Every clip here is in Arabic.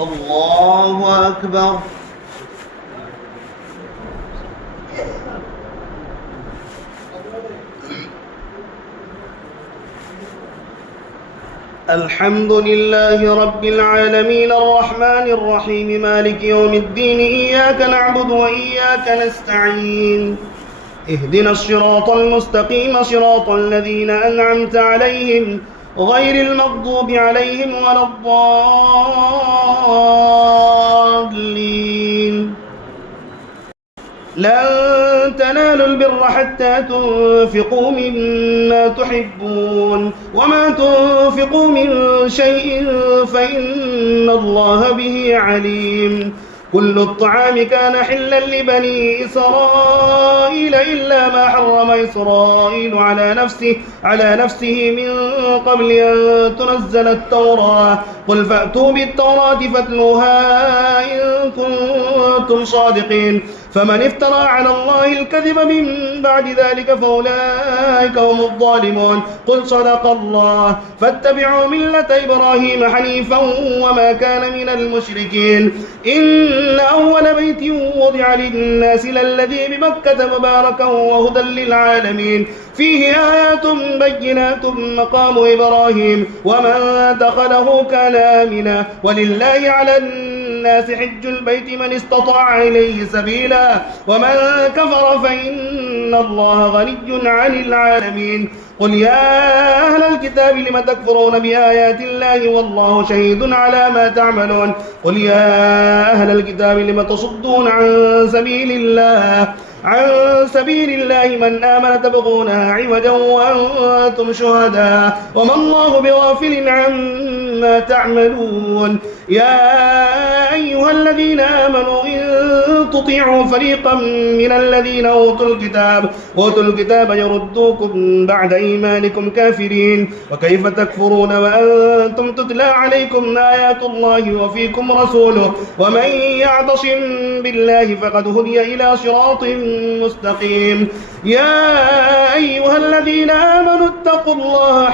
الله أكبر. الحمد لله رب العالمين الرحمن الرحيم مالك يوم الدين إياك نعبد وإياك نستعين اهدنا الصراط المستقيم صراط الذين أنعمت عليهم غير المغضوب عليهم ولا الضالين. لن تنالوا البر حتى تنفقوا مما تحبون وما تنفقوا من شيء فإن الله به عليم. كل الطعام كان حلا لبني إسرائيل إلا ما حرم إسرائيل على نفسه من قبل أن تنزل التوراة. قل فأتوا بالتوراة فاتلوها إن كنتم صادقين. فمن افترى على الله الكذب من بعد ذلك فأولئك هم الظالمون. قل صدق الله. فاتبعوا ملة إبراهيم حنيفا وما كان من المشركين. إن أول بيت وضع للناس للذي بمكة مباركا وهدى للعالمين فيه آيات بينات مقام إبراهيم ومن دخله كان آمنا ولله على الناس حج البيت من استطاع إليه سبيلا ومن كفر فإن الله غني عن العالمين. قل يا أهل الكتاب لم تكفرون بآيات الله والله شهيد على ما تعملون. قل يا أهل الكتاب لم تصدون عن سبيل الله من آمن تبغونها عوجا وأنتم شهداء وما الله بغافل عما تعملون. يا أيها الذين آمنوا إن تطيعوا فريقا من الذين أوتوا الكتاب يردوكم بعد إيمانكم كافرين. وكيف تكفرون وأنتم تتلى عليكم آيات الله وفيكم رسوله ومن يعتصم بالله فقد هدي إلى صراط مستقيم. يا أيها الذين آمنوا اتقوا الله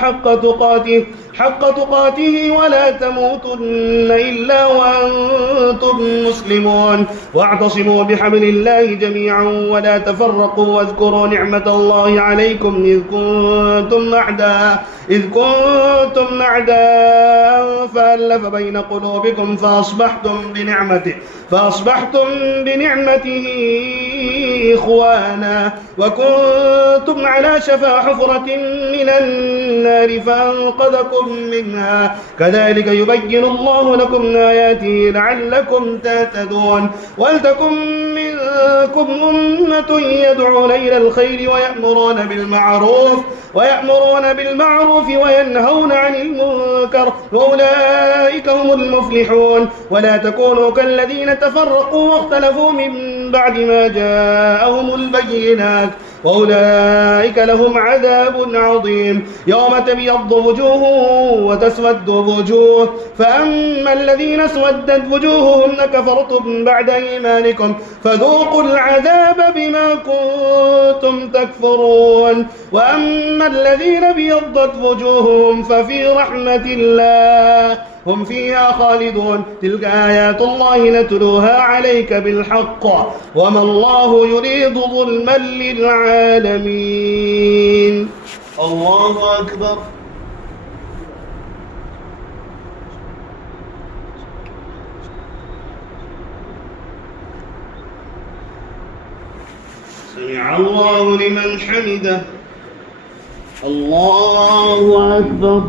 حق تقاته ولا تموتن إلا وأنتم مسلمون. واعتصموا بحبل الله جميعا ولا تفرقوا واذكروا نعمة الله عليكم إذ كنتم أعداء فألف بين قلوبكم فأصبحتم بنعمته إخوانا وكنتم على شفا حفرة من النار فأنقذكم منها. كذلك يبين الله لكم آياته لعلكم تهتدون. ولتكن منكم أمة يدعون إلى الخير ويأمرون بالمعروف وينهون عن المنكر وأولئك هم المفلحون. ولا تكونوا كالذين تفرقوا واختلفوا من بعد ما جاءهم البينات وأولئك لهم عذاب عظيم. يوم تبيض وجوه وتسود وجوه فأما الذين اسودت وجوههم كفرتم بعد إيمانكم فذوقوا العذاب بما كنتم تكفرون. وأما الذين ابيضت وجوههم ففي رحمة الله هم فيها خالدون. تلك آيات الله نتلوها عليك بالحق وما الله يريد ظلما للعالمين. الله أكبر. سمع الله لمن حمده. الله أكبر.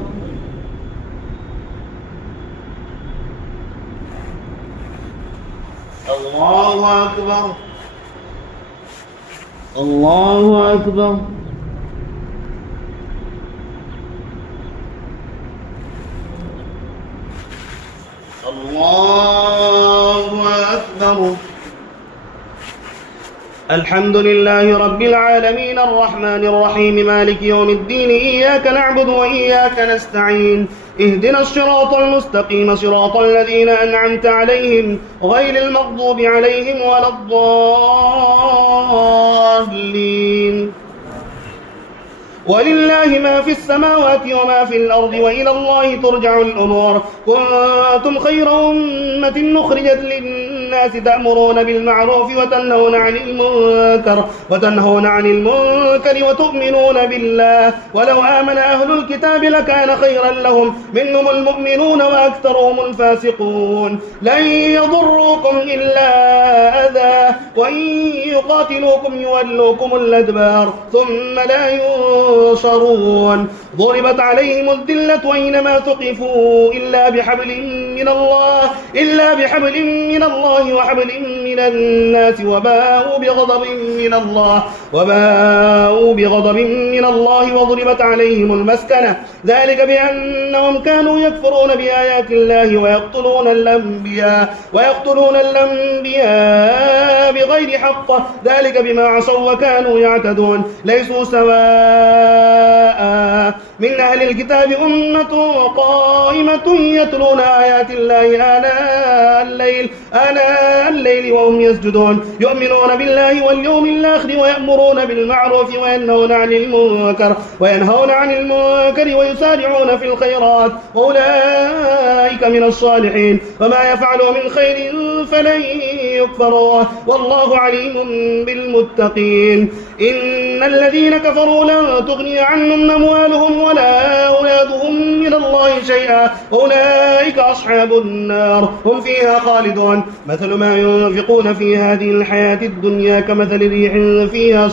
الله أكبر. الله أكبر. الله أكبر. الحمد لله رب العالمين الرحمن الرحيم مالك يوم الدين إياك نعبد وإياك نستعين اهدنا الصراط المستقيم صراط الذين أنعمت عليهم غير المغضوب عليهم ولا الضالين. ولله ما في السماوات وما في الأرض وإلى الله ترجع الأمور. كنتم خير أمة أخرجت للناس تأمرون بالمعروف وتنهون عن المنكر وتؤمنون بالله. ولو آمن أهل الكتاب لكان خيرا لهم منهم المؤمنون وأكثرهم الفاسقون. لن يضروكم إلا أذى وإن يقاتلوكم يولوكم الأدبار ثم لا ينصرون. ضربت عليهم الذلة أينما ثقفوا إلا بحبل من الله وحبل من الناس وباءوا بغضب من الله وضربت عليهم المسكنة ذلك بأنهم كانوا يكفرون بآيات الله ويقتلون الأنبياء بغير حق ذلك بما عصوا وكانوا يعتدون. ليسوا سواء من أهل الكتاب أمة قائمة يتلون آيات الله آناء الليل وهم يسجدون يؤمنون بالله واليوم الآخر ويأمرون بالمعروف وينهون عن المنكر ويسارعون في الخيرات وأولئك من الصالحين. وما يفعلوا من خير فلن يكفروه والله عليم بالمتقين. إن الذين كفروا لن تغني عنهم أموالهم ولا أولادهم من الله شيئا أولئك أصحاب النار هم فيها خالدون. مثل ما ينفقون في هذه الحياة الدنيا كمثل ريح فيها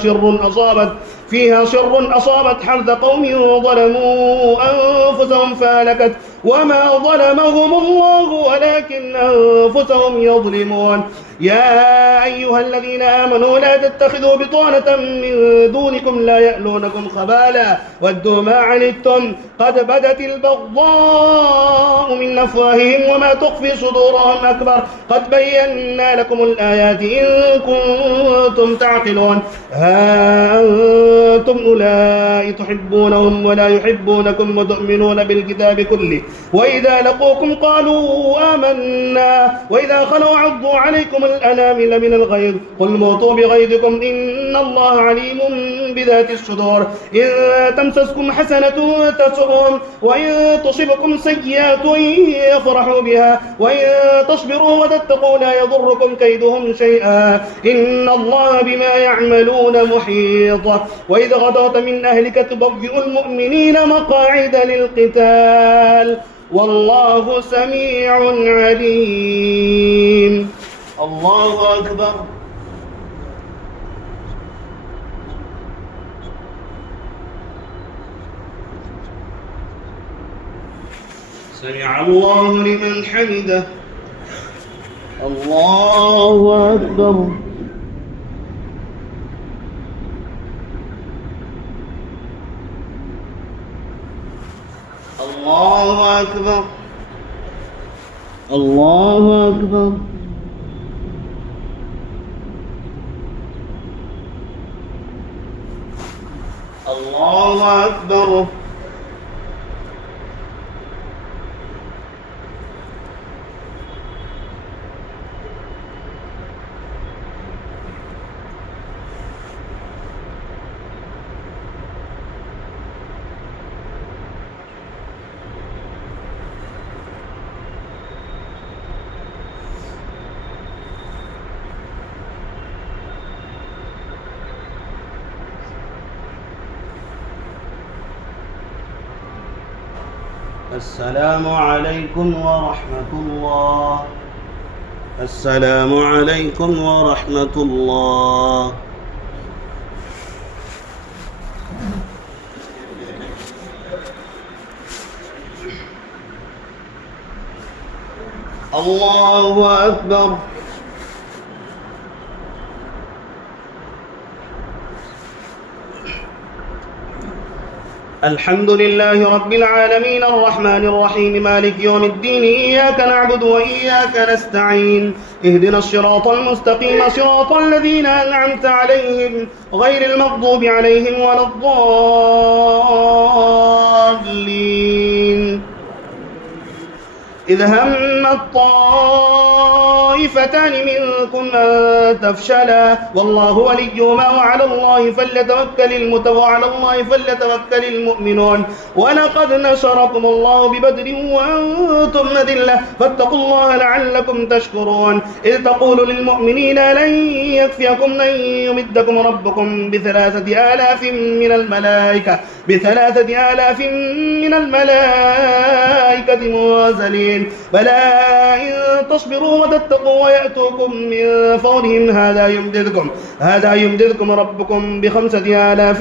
شر أصابت حرث قوم ظلموا أنفسهم فهلكت وما ظلمهم الله ولكن أنفسهم يظلمون. يا أيها الذين آمنوا لا تتخذوا بطانة من دونكم لا يألونكم خبالا ودوا ما عنتم قد بدت البغضاء من أفواههم وما تخفي صدورهم أكبر قد بينا لكم الآيات إن كنتم تعقلون. ها أنتم أولئك تحبونهم ولا يحبونكم وتؤمنون بالكتاب كله وإذا لقوكم قالوا آمنا وإذا خلوا عضوا عليكم الأنامل من الغيظ قل موتوا بغيظكم إن الله عليم بذات الصدور. إن تمسسكم حسنة تسؤهم وإن تصبكم سيئة يفرحوا بها وإن تصبروا وتتقوا لا يضركم كيدهم شيئا إن الله بما يعملون محيط. وإذ غدوت من أهلك تبوئ المؤمنين مقاعد للقتال والله سميع عليم. الله أكبر. سمع الله لمن حمده. الله أكبر. الله أكبر. الله أكبر. الله أكبر. السلام عليكم ورحمة الله. السلام عليكم ورحمة الله. الله أكبر. الحمد لله رب العالمين الرحمن الرحيم مالك يوم الدين إياك نعبد وإياك نستعين اهدنا الصراط المستقيم صراط الذين أنعمت عليهم غير المغضوب عليهم ولا الضالين. إذ هم الطائفتان طائفتان منكم أن تفشلا والله وليهما وعلى الله فليتوكل المؤمنون ولقد نصركم الله ببدر وأنتم أذلة فاتقوا الله لعلكم تشكرون إذ تقول للمؤمنين لن يكفيكم أن يمدكم ربكم ب3,000 من الملائكة منزلين بلى إن تصبروا وتتقوا ويأتوكم من فورهم هذا يمددكم ربكم ب5,000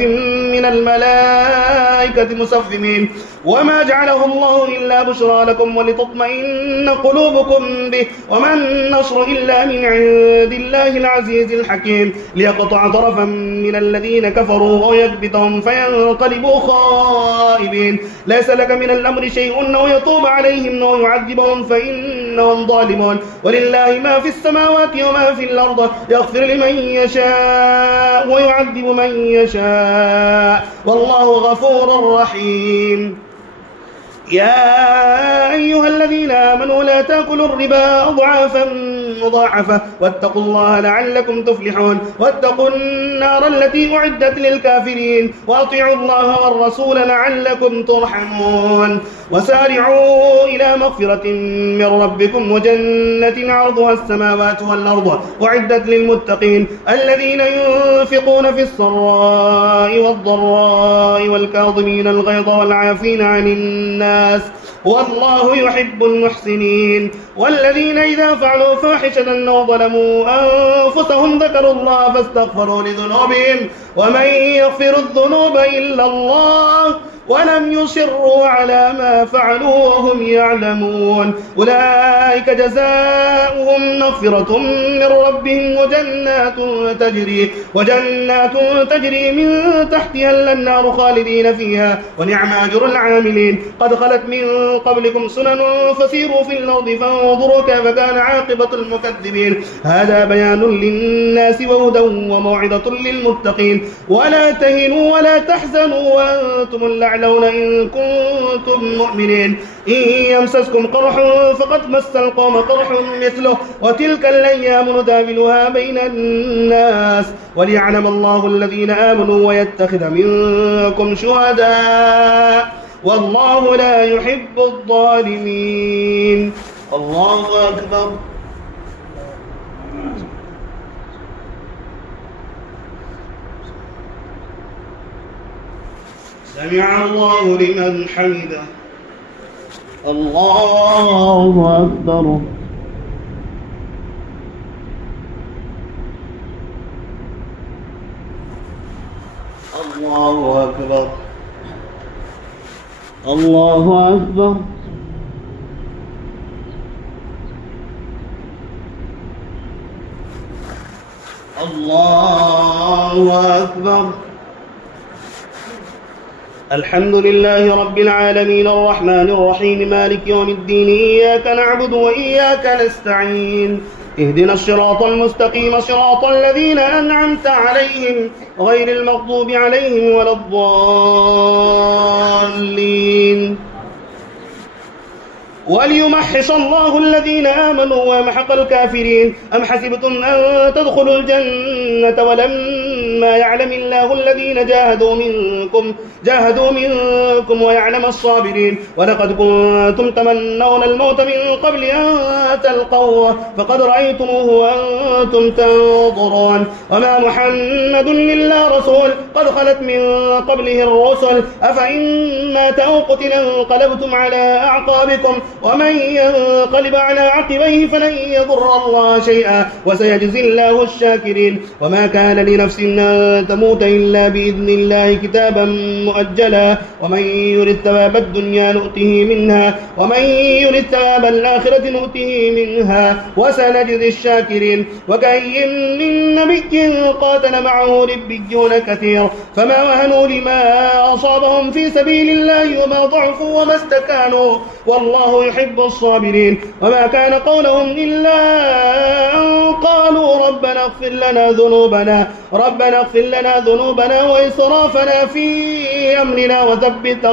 من الملائكة مسومين وما جعله الله إلا بشرى لكم ولتطمئن قلوبكم به وما النصر إلا من عند الله العزيز الحكيم ليقطع طرفا من الذين كفروا أو يكبتهم فينقلبوا خائبين ليس لك من الأمر شيء أو يتوب عليهم أو يعذبهم فإنهم ظالمون ولله ما في السماوات وما في الأرض يغفر لمن يشاء ويعذب من يشاء والله غفور رحيم يا أيها الذين آمنوا لا تأكلوا الربا أضعافا مضاعفة واتقوا الله لعلكم تفلحون واتقوا النار التي أعدت للكافرين وأطيعوا الله والرسول لعلكم ترحمون وسارعوا إلى مغفرة من ربكم وجنة عرضها السماوات والأرض أعدت للمتقين الذين ينفقون في السراء والضراء والكاظمين الغيظ والعافين عن الناس والله يحب المحسنين والذين إذا فعلوا فاحشة أو ظلموا أنفسهم ذكروا الله فاستغفروا لذنوبهم ومن يغفر الذنوب إلا الله ولم يصروا على ما فعلوا وهم يعلمون أولئك جزاؤهم مغفرة من ربهم وجنات تجري من تحتها الأنهار خالدين فيها ونعم أجر العاملين قد خلت من قبلكم سنن فسيروا في الأرض فانظروا كيف كان عاقبة المكذبين هذا بيان للناس وهدى وموعظة للمتقين ولا تهنوا ولا تحزنوا وأنتم الأعلون إن كنتم مؤمنين إن يمسسكم قرح فقد مس القوم قرح مثله وتلك الأيام نداولها بين الناس وليعلم الله الذين آمنوا ويتخذ منكم شهداء والله لا يحب الظالمين الله أكبر سمع الله لمن حمده الله أكبر الله أكبر الله أكبر الله أكبر الحمد لله رب العالمين الرحمن الرحيم مالك يوم الدين إياك نعبد وإياك نستعين اهدنا الصراط المستقيم صراط الذين أنعمت عليهم غير المغضوب عليهم ولا الضالين وليمحص الله الذين آمنوا ويمحق الكافرين أم حسبتم أن تدخلوا الجنة ولما يعلم الله الذين جاهدوا منكم ويعلم الصابرين ولقد كنتم تمنون الموت من قبل أن تلقوه فقد رأيتموه وأنتم تنظرون وما محمد إلا رسول قد خلت من قبله الرسل أفإن مات أو قتل انقلبتم على أعقابكم ومن ينقلب على عقبيه فلن يضر الله شيئا وسيجزي الله الشاكرين وما كان لنفس أن تموت إلا بإذن الله كتابا مؤجلا ومن يرد ثواب الدنيا نؤته منها ومن يرد ثواب الآخرة نؤته منها وسنجزي الشاكرين وكأي من نبي قاتل معه ربيون كثير فما وهنوا لما أصابهم في سبيل الله وما ضعفوا وما استكانوا والله يحب الصابرين وما كان قولهم إلا أن قالوا ربنا ربنا اغفر لنا ذنوبنا وإسرافنا في أمرنا وثبت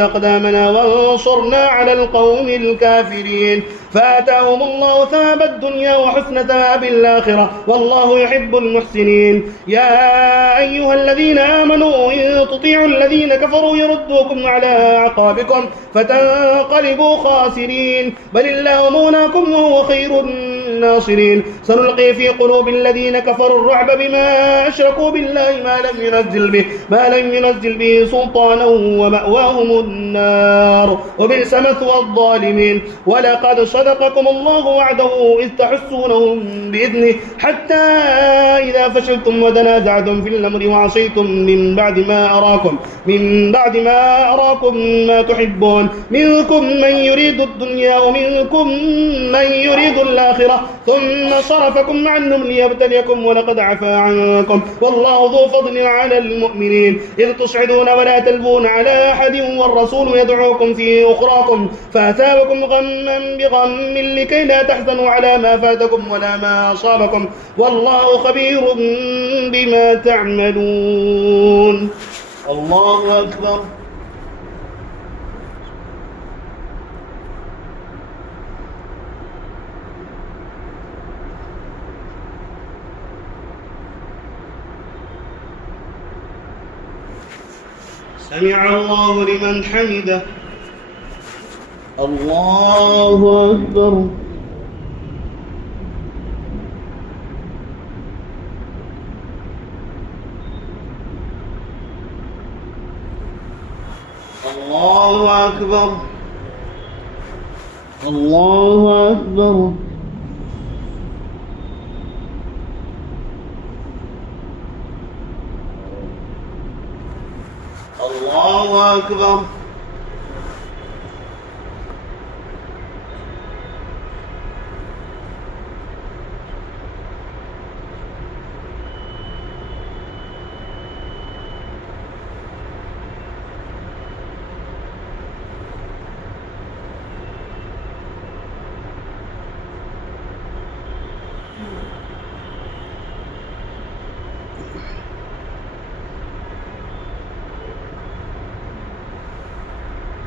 أقدامنا وانصرنا على القوم الكافرين. فآتاهم الله ثواب الدنيا وحسن ثواب الآخرة والله يحب المحسنين. يا أيها الذين آمنوا إن تطيعوا الذين كفروا يردوكم على أعقابكم فتنقلبوا خاسرين بل الله مولاكم وهو خير الناصرين. سنلقي في قلوب الذين كفروا الرعب بما أشركوا بالله ما لم ينزل به سلطانا ومأواهم النار وبئس مثوى الظالمين. ولقد صدقكم الله وعده إذ تحسونهم بإذنه حتى إذا فشلتم وتنازعتم في الأمر وعصيتم من بعد ما أراكم ما تحبون منكم من يريد الدنيا ومنكم من يريد الآخرة ثم صرفكم عنهم ليبتليكم ولقد عفا عنكم والله ذو فضل على المؤمنين. إذ تصعدون ولا تلبون على أحد والرسول يدعوكم في أخراكم فأثابكم غما بغم لكي لا تحزنوا على ما فاتكم ولا ما أصابكم والله خبير بما تعملون. الله أكبر. سمع الله لمن حمده. الله أكبر. الله أكبر. الله أكبر. الله أكبر.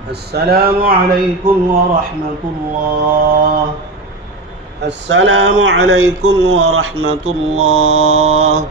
السلام عليكم ورحمة الله. السلام عليكم ورحمة الله.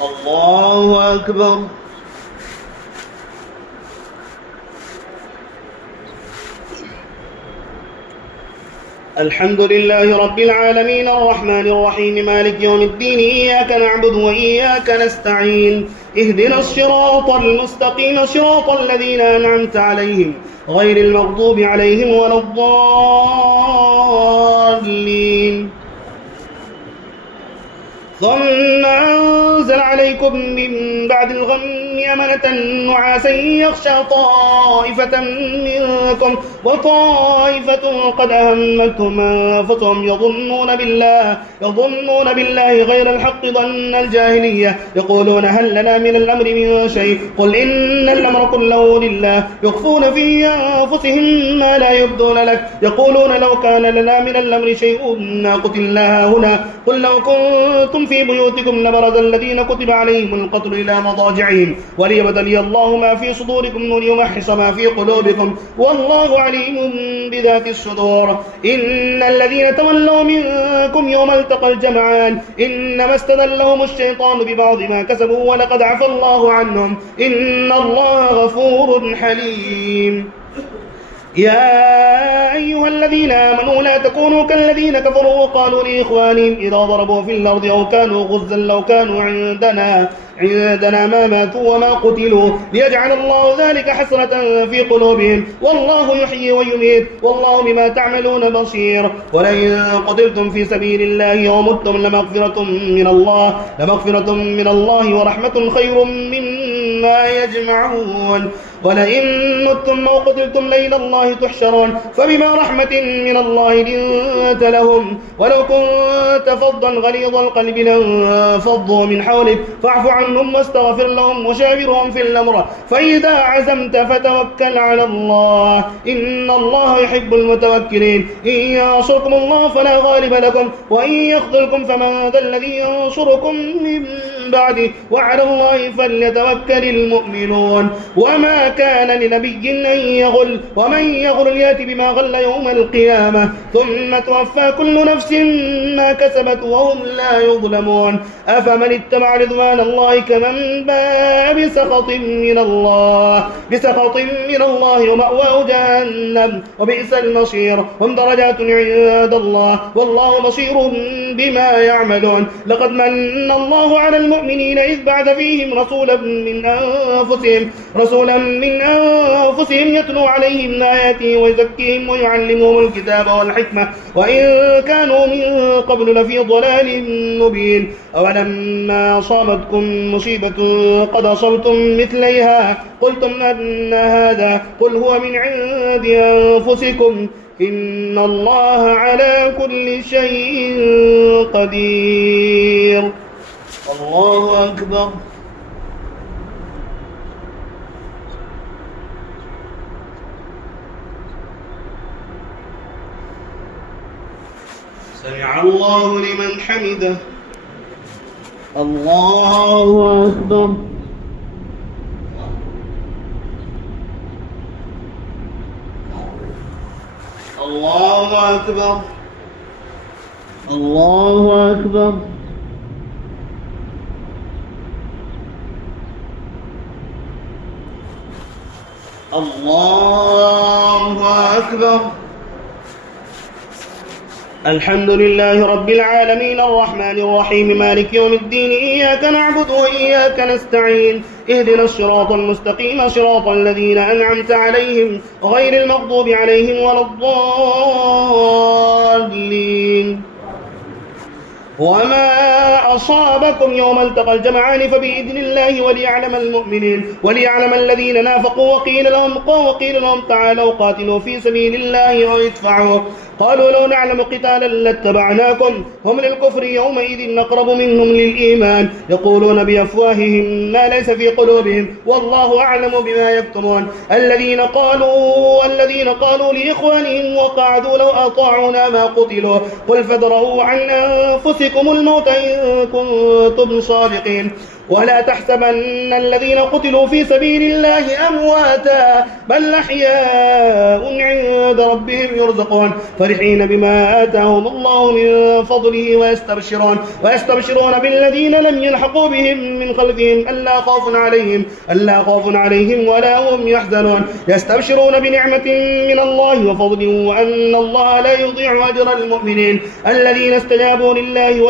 الله أكبر. الحمد لله رب العالمين الرحمن الرحيم مالك يوم الدين إياك نعبد وإياك نستعين اهدنا الصراط المستقيم صراط الذين أنعمت عليهم غير المغضوب عليهم ولا الضالين. ثم أنزل عليكم من بعد الغم أمنة نعاسا يغشى طائفة منكم وطائفة قد أهمتهم أنفسهم يظنون بالله غير الحق ظن الجاهلية يقولون هل لنا من الأمر من شيء قل إن الأمر كله لله يخفون في أنفسهم ما لا يبدون لك يقولون لو كان لنا من الأمر شيء ما قتلنا هنا قل لو كنتم في بيوتكم لبرز الذين كتب عليهم القتل إلى مضاجعهم وليبتلي الله ما في صدوركم وليمحص ما في قلوبكم والله عليم بذات الصدور. إن الذين تولوا منكم يوم التقى الجمعان إنما استذلهم الشيطان ببعض ما كسبوا ولقد عفى الله عنهم إن الله غفور حليم. يا أيها الذين آمنوا لا تكونوا كالذين كفروا وقالوا لإخوانهم إذا ضربوا في الأرض أو كانوا غزا لو كانوا عندنا ما ماتوا وما قتلوا ليجعل الله ذلك حسرة في قلوبهم والله يحيي ويميت والله بما تعملون بصير. ولئن قتلتم في سبيل الله أو متم لمغفرة من الله ورحمة خير مما يجمعون. ولئن متم أو قتلتم لإلى الله تحشرون فبما رحمة من الله لنت لهم ولو كنت فظا غليظ القلب لانفضوا من حولك فاعف عنهم واستغفر لهم وشاورهم في الأمر فإذا عزمت فتوكل على الله إن الله يحب المتوكلين. إن ينصركم الله فلا غالب لكم وإن يخذلكم فمن ذا الذي ينصركم من بعده وعلى الله فليتوكل المؤمنون. وما كان لنبي أن يغل ومن يغل يأتي بما غل يوم القيامة ثم توفى كل نفس ما كسبت وهم لا يظلمون. أفمن اتبع رضوان الله كمن باء بسخط من الله ومأواه جهنم وبئس المصير. هم درجات عند الله والله بصير بما يعملون. لقد من الله على المؤمنين إذ بعث فيهم رسولا من أنفسهم يتلو عليهم آياته ويزكيهم ويعلمهم الكتاب والحكمة وإن كانوا من قبل لفي ضلال مبين. أولما أصابتكم مصيبة قد أصبتم مثليها قلتم أن هذا قل هو من عند أنفسكم إن الله على كل شيء قدير. الله أكبر. سمع الله لمن حمده. الله أكبر. الله أكبر. الله أكبر. الله أكبر. الحمد لله رب العالمين الرحمن الرحيم مالك يوم الدين إياك نعبد وإياك نستعين اهدنا الصراط المستقيم صراط الذين أنعمت عليهم غير المغضوب عليهم ولا الضالين. وما أصابكم يوم التقى الجمعان فبإذن الله وليعلم المؤمنين وليعلم الذين نافقوا وقيل لهم تعالوا قاتلوا في سبيل الله وادفعوا قالوا لو نعلم قتالا لاتبعناكم هم للكفر يومئذ أقرب منهم للإيمان يقولون بأفواههم ما ليس في قلوبهم والله أعلم بما يكتمون. الذين قالوا لإخوانهم وقعدوا لو أطاعونا ما قتلوا قل فادرءوا عن أنفسكم الموت إن كنتم صادقين ولا تحسبن الذين قتلوا في سبيل الله أمواتا بل أحياء عند ربهم يرزقون فرحين بما آتاهم الله من فضله ويستبشرون بالذين لم يلحقوا بهم من خلفهم ألا خوف عليهم ولا هم يحزنون يستبشرون بنعمة من الله وفضل وأن الله لا يضيع أجر المؤمنين الذين استجابوا لله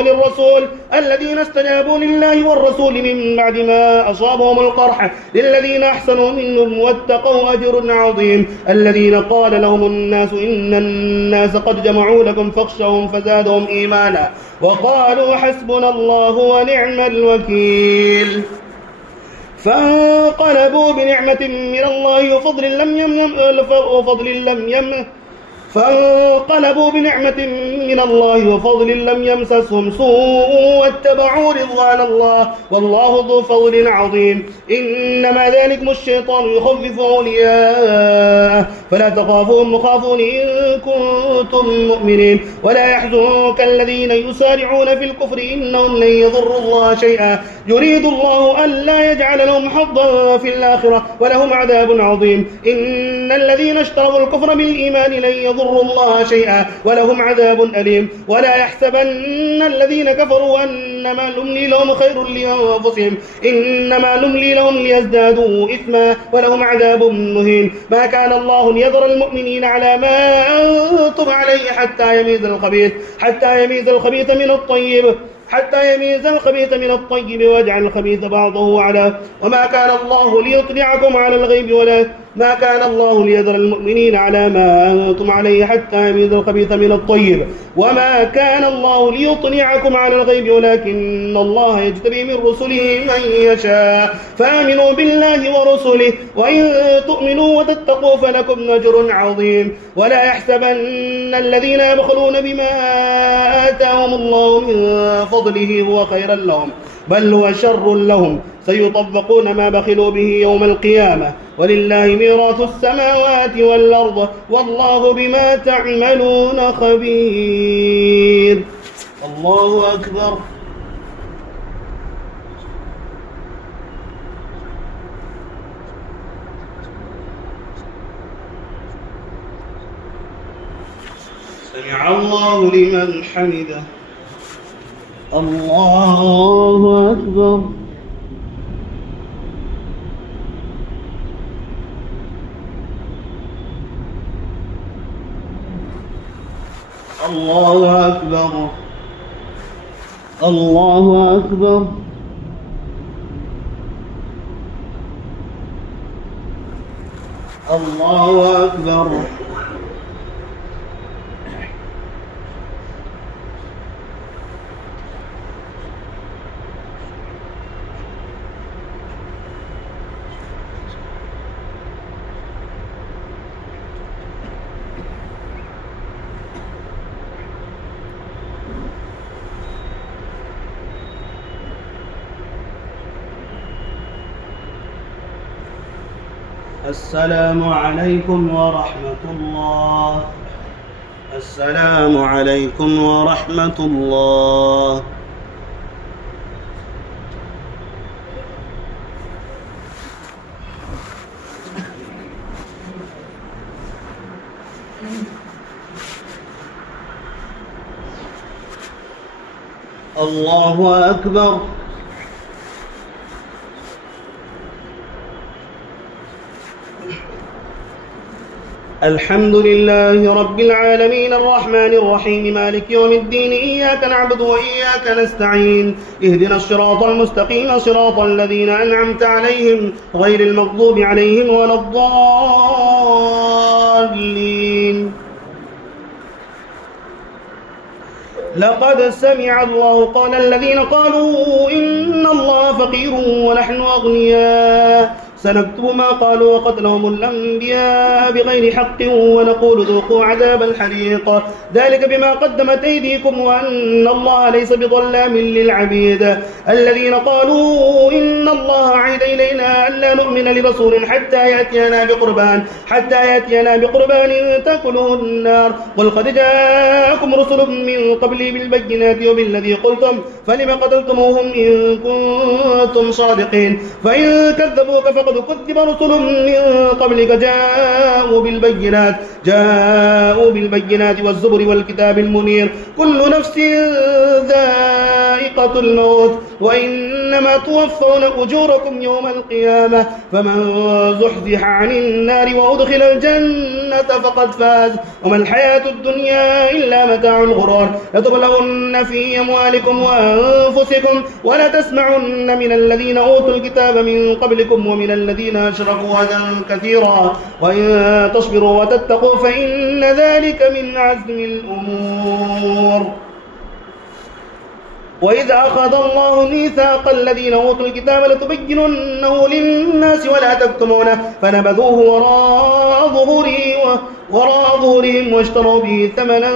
والرسول من بعد ما أصابهم القرح للذين أحسنوا منهم واتقوا أجر عظيم. الذين قال لهم الناس إن الناس قد جمعوا لكم فاخشوهم فزادهم إيمانا وقالوا حسبنا الله ونعم الوكيل. فانقلبوا بنعمة من الله وفضل لم يمسسهم سوء واتبعوا رضوان الله والله ذو فضل عظيم. إنما ذلكم الشيطان يخوف أولياءه فلا تخافوهم وخافون إن كنتم مؤمنين ولا يحزنك الذين يسارعون في الكفر إنهم لن يضروا الله شيئا يريد الله ألا يجعل لهم حظا في الآخرة ولهم عذاب عظيم. إن الذين اشتروا الكفر بالإيمان لن يضروا الله شيئا ولهم عذاب أليم. ولا يحسبن الذين كفروا أنما نملي لهم خير لأنفسهم إنما نملي لهم ليزدادوا إثما ولهم عذاب مهين. ما كان الله ليذر المؤمنين على ما أنتم عليه حتى يميز الخبيث من الطيب ويجعل الخبيث بعضه على وما كان الله ليطلعكم على الغيب ما كان الله ليذر المؤمنين على ما أنتم عليه حتى يميز الخبيث من الطيب وما كان الله ليطلعكم على الغيب ولكن الله يجتبي من رسله من يشاء فآمنوا بالله ورسله وإن تؤمنوا وتتقوا فلكم أجر عظيم. ولا يحسبن الذين يبخلون بما آتاهم الله من فضله هو خيرا لهم بل هو شر لهم سيطبقون ما بخلوا به يوم القيامة ولله ميراث السماوات والأرض والله بما تعملون خبير. الله أكبر. سمع الله لمن حمده. الله أكبر. الله أكبر. الله أكبر. الله أكبر. السلام عليكم ورحمة الله. السلام عليكم ورحمة الله. الله أكبر. الحمد لله رب العالمين الرحمن الرحيم مالك يوم الدين إياك نعبد وإياك نستعين اهدنا الصراط المستقيم صراط الذين أنعمت عليهم غير المغضوب عليهم ولا الضالين. لقد سمع الله قال الذين قالوا إن الله فقير ونحن أغنياء سنكتب ما قالوا وقتلهم الأنبياء بغير حق ونقول ذوقوا عذاب الحريق ذلك بما قدمت أيديكم وأن الله ليس بظلام للعبيد. الذين قالوا إن الله عهد إلينا ألا نؤمن لرسول حتى يأتينا بقربان تأكله النار قل قد جاءكم رسل من قبلي بالبينات وبالذي قلتم فلم قتلتموهم إن كنتم صادقين فإن كذبوك فقد كذب رسل من قبلك جاءوا بالبينات والزبر والكتاب المنير كل نفس ذائقة الموت وإنما توفون أجوركم يوم القيامة فمن زحزح عن النار وأدخل الجنة فقد فاز وما الحياة الدنيا إلا متاع الغرور. لتبلغن في أموالكم وأنفسكم ولتسمعن من الذين أوتوا الكتاب من قبلكم ومن الذين أشركوا أذى كثيرا وإن تصبروا وتتقوا فإن ذلك من عزم الأمور. وإذ أخذ الله ميثاق الذين أوتوا الكتاب لتبيننه للناس ولا تكتمونه فنبذوه وراء ظهورهم واشتروا به ثمنا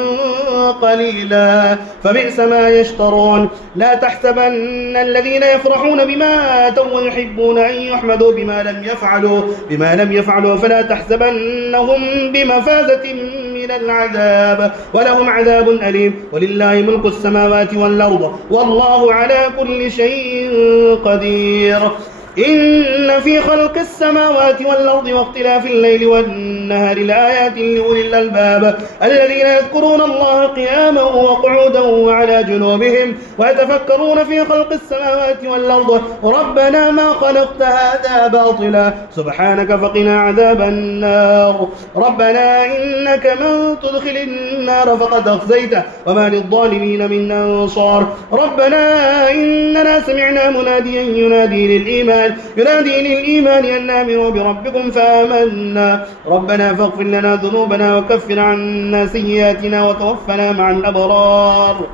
قليلا فبئس ما يشترون. لا تحسبن الذين يفرحون بما آتوا ويحبون أن يحمدوا بما لم يفعلوا فلا تحسبنهم بمفازة من من العذاب ولهم عذاب أليم ولله ملك السماوات والأرض والله على كل شيء قدير إن في خلق السماوات والأرض واختلاف الليل والنهار لآيات لأولي الألباب الذين يذكرون الله قياما وقعودا وعلى جنوبهم ويتفكرون في خلق السماوات والأرض ربنا ما خلقت هذا باطلا سبحانك فقنا عذاب النار ربنا إنك من تدخل النار فقد أخزيته وما للظالمين من أنصار ربنا إننا سمعنا مناديا ينادي للإيمان أن آمنوا بربكم فآمنا ربنا فاغفر لنا ذنوبنا وكفر عنا سيئاتنا وتوفنا مع الأبرار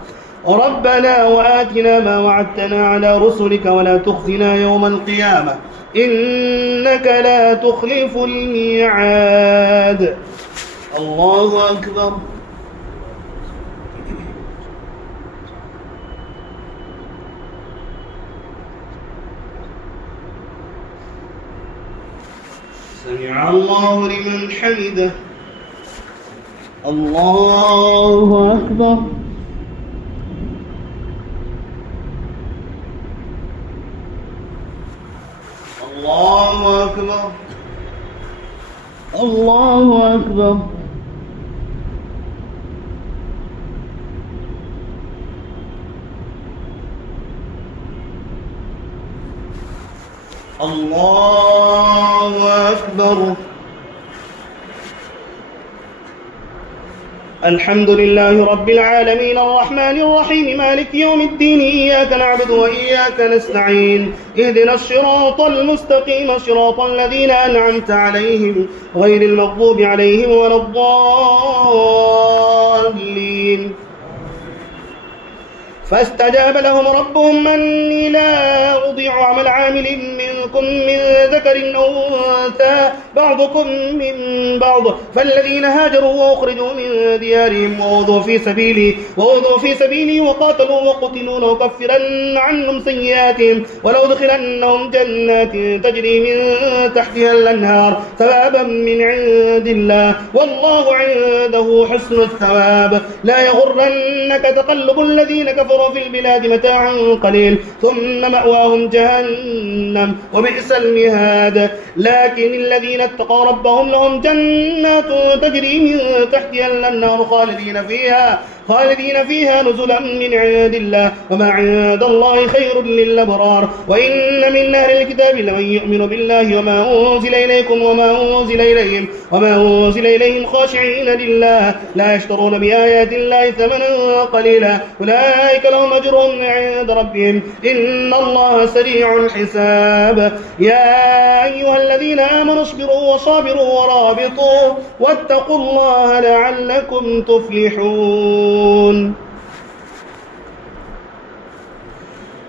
ربنا وآتنا ما وعدتنا على رسلك ولا تخزنا يوم القيامة إنك لا تخلف الميعاد الله أكبر سمع الله لمن حمده الله أكبر الله أكبر الله أكبر الله أكبر الحمد لله رب العالمين الرحمن الرحيم مالك يوم الدين إياك نعبد وإياك نستعين اهدنا الصراط المستقيم صراط الذين أنعمت عليهم غير المغضوب عليهم ولا الضالين فاستجاب لهم ربهم أني لا أضيع عمل عامل منكم من ذكر أو أنثى بعضكم من بعض فالذين هاجروا وأخرجوا من ديارهم وأوذوا في سبيلي وقاتلوا وقتلوا لأكفرن عنهم سيئاتهم ولأدخلنهم جنات تجري من تحتها الأنهار ثوابا من عند الله والله عنده حسن الثواب لا يغرنك تقلب الذين كفروا في البلاد متاع قليل ثم مأواهم جهنم وبئس المهاد لكن الذين اتقوا ربهم لهم جنات تجري من تحتها الأنهار خالدين فيها نزلا من عند الله وما عند الله خير للأبرار وإن من أهل الكتاب لمن يؤمن بالله وما أنزل إليكم وما أنزل إليهم خاشعين لله لا يشترون بآيات الله ثمنا قليلا أولئك لهم أجرهم عند ربهم إن الله سريع الحساب يا أيها الذين آمنوا اصبروا وصابروا ورابطوا واتقوا الله لعلكم تفلحون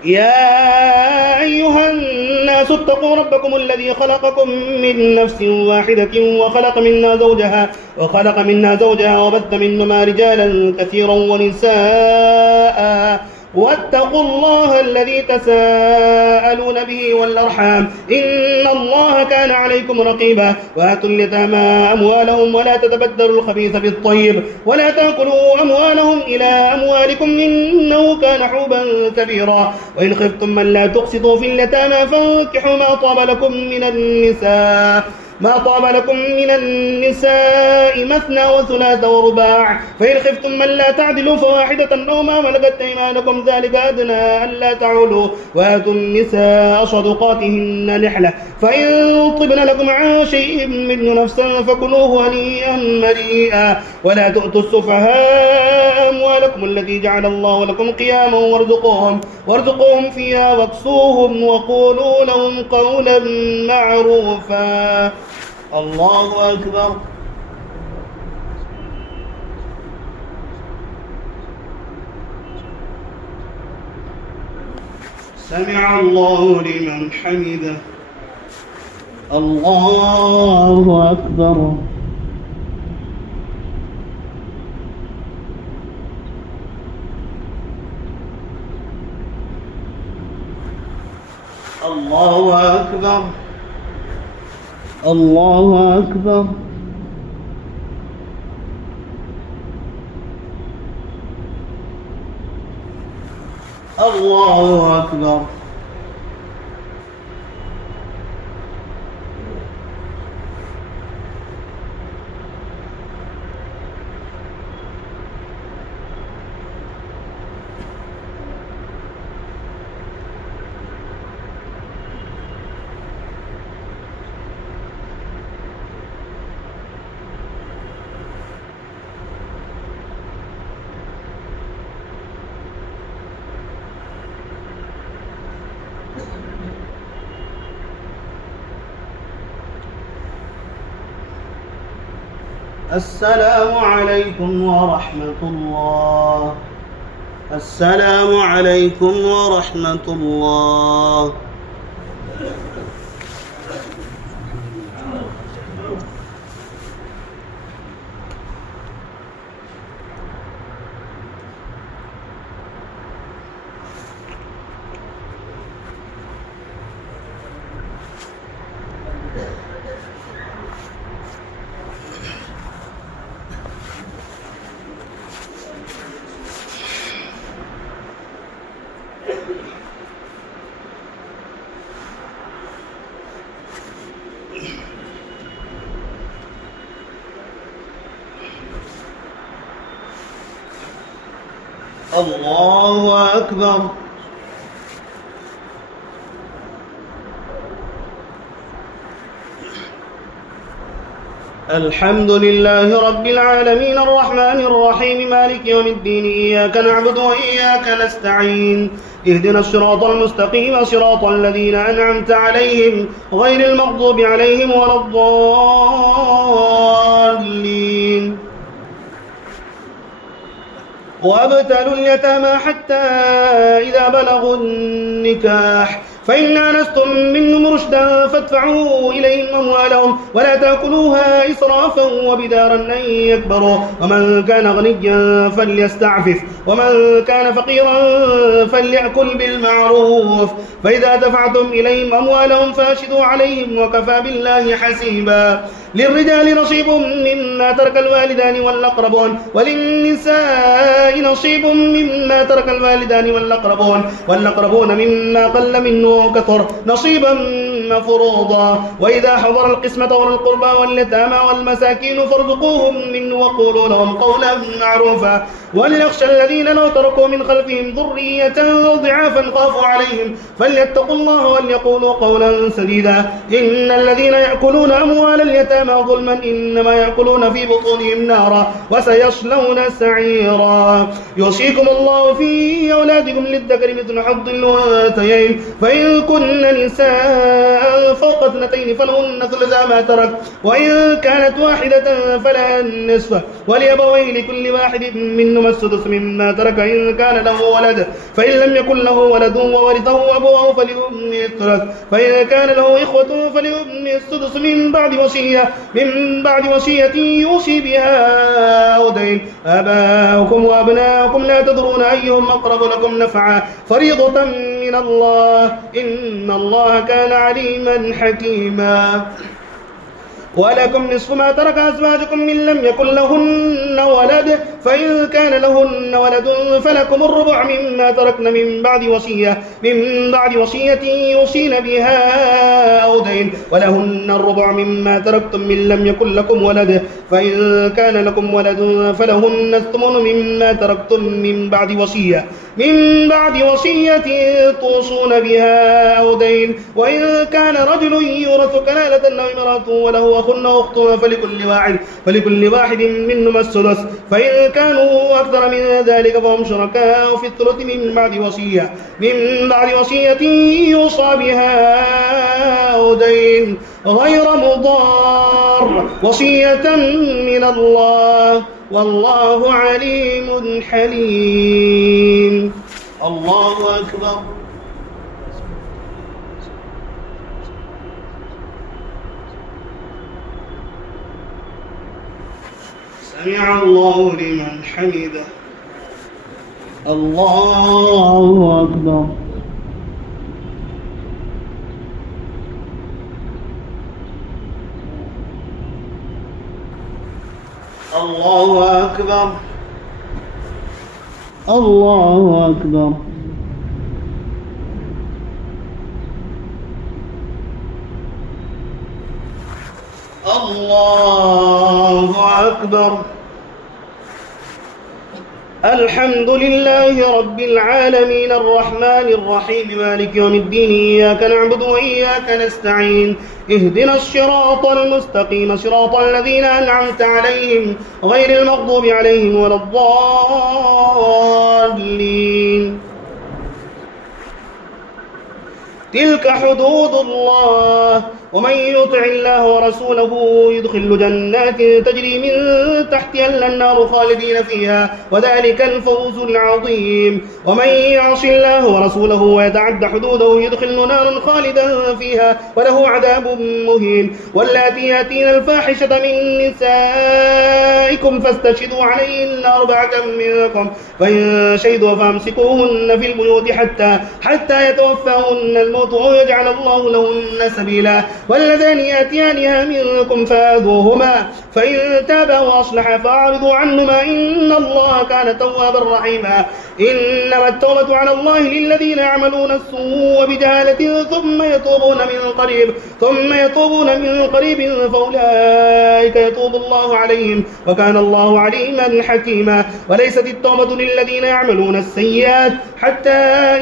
يا أيها الناس اتقوا ربكم الذي خلقكم من نفس واحدة وخلق منها زوجها وبث منهما رجالا كثيرا ونساء واتقوا الله الذي تساءلون به والأرحام إن الله كان عليكم رقيبا وآتوا اليتامى أموالهم ولا تتبدلوا الخبيث بالطيب ولا تأكلوا أموالهم إلى أموالكم إنه كان حوبا كبيرا وإن خفتم من لا تقسطوا في اليتامى فانكحوا ما طاب لكم من النساء مثنى وثلاث ورباع فإن خفتم من لا تعدلوا فواحدة أو ما ملكت أيمانكم ذلك أدنى ألا تعولوا وآتوا النساء صدقاتهن نحلة فإن طبن لكم عن شيء منه نفسا فكلوه هنيئا مريئا ولا تؤتوا السفهاء أموالكم التي جعل الله لكم قياما وارزقوهم فيها واكسوهم وقولوا لهم قولا معروفا الله أكبر سمع الله لمن حمده الله أكبر الله أكبر الله أكبر الله أكبر. السلام عليكم ورحمة الله. السلام عليكم ورحمة الله. الله أكبر. الحمد لله رب العالمين الرحمن الرحيم مالك يوم الدين إياك نعبد وإياك نستعين اهدنا الصراط المستقيم صراط الذين أنعمت عليهم غير المغضوب عليهم ولا الضالين. وابتلوا اليتامى حتى إذا بلغوا النكاح فإن آنستم منهم رشدا فادفعوا إليهم أموالهم ولا تأكلوها إسرافا وبدارا أن يكبروا ومن كان غنيا فليستعفف ومن كان فقيرا فليأكل بالمعروف فإذا دفعتم إليهم أموالهم فاشهدوا عليهم وكفى بالله حسيبا. للرجال نصيب مما ترك الوالدان والأقربون وللنساء نصيب مما ترك الوالدان والأقربون مما قل منه كثر نصيبا مفروضا. وإذا حضر القسمة أولو القربى واليتامى والمساكين فارزقوهم منه وقولوا لهم قولا معروفا. وليخشى الذين لو تركوا من خلفهم ذرية ضعافا خافوا عليهم فليتقوا الله وليقولوا قولا سديدا. إن الذين يأكلون أموال اليتامى ظلما إنما يأكلون في بطونهم نارا وسيصلون سعيرا. يوصيكم الله في أولادكم للذكر مثل حظ الأنثيين فإن كن نساء فوق اثنتين فلهن ثلثا ما ترك وإن كانت واحدة فلها النصف ولأبويه لكل واحد منهما السدس مما ترك إن كان له ولد فإن لم يكن له ولد وورثه أبواه فلأمه الثلث فإن كان له إخوة فلأمه السدس من بعد وصية يوصي بها أو دين. آباؤكم وأبناؤكم لا تدرون أيهم أقرب لكم نفعا فريضة من الله إن الله كان عليما حكيما. ولكم نصف ما ترك أزواجكم من لم يكن لهن ولد فإن كان لهن ولد فلكم الربع مما تركن من بعد وصية يوصين بها أو دين ولهن الربع مما تركتم من لم يكن لكم ولد فإن كان لكم ولد فلهن الثمن مما تركتم من بعد وصية توصون بها أو دين. وإن كان رجل يورث كلالة أو امرأة وله أخ أو أخت فلكل واحد منهما السدس فإن كانوا أكثر من ذلك فهم شركاء في الثلث من بعد وصية يوصى بها أو دين غير مضار وصية من الله والله عليم حليم. الله أكبر. سمع الله لمن حمده. الله أكبر. الله أكبر. الله أكبر. الله أكبر. الحمد لله رب العالمين الرحمن الرحيم مالك يوم الدين إياك نعبد وإياك نستعين اهدنا الصراط المستقيم صراط الذين أنعمت عليهم غير المغضوب عليهم ولا الضالين. تلك حدود الله ومن يطع الله ورسوله يدخل جنات تجري من تحتها الأنهار خالدين فيها وذلك الفوز العظيم. ومن يعص الله ورسوله ويتعد حدوده يدخل نارا خالدا فيها وله عذاب مهين. واللاتي ياتين الفاحشة من نسائكم فاستشهدوا عليهن 4 منكم فإن شهدوا فامسكوهن في البيوت حتى يتوفاهن الموت أو يجعل الله لهن سبيلا. والذان يأتيانها منكم فآذوهما فإن تابا وأصلحا فأعرضوا عنهما إن الله كان توابا رحيما. إنما التوبة على الله للذين يعملون السوء بجهالة ثم يتوبون من قريب فأولئك يتوب الله عليهم وكان الله عليما حكيما. وليست التوبة للذين يعملون السيئات حتى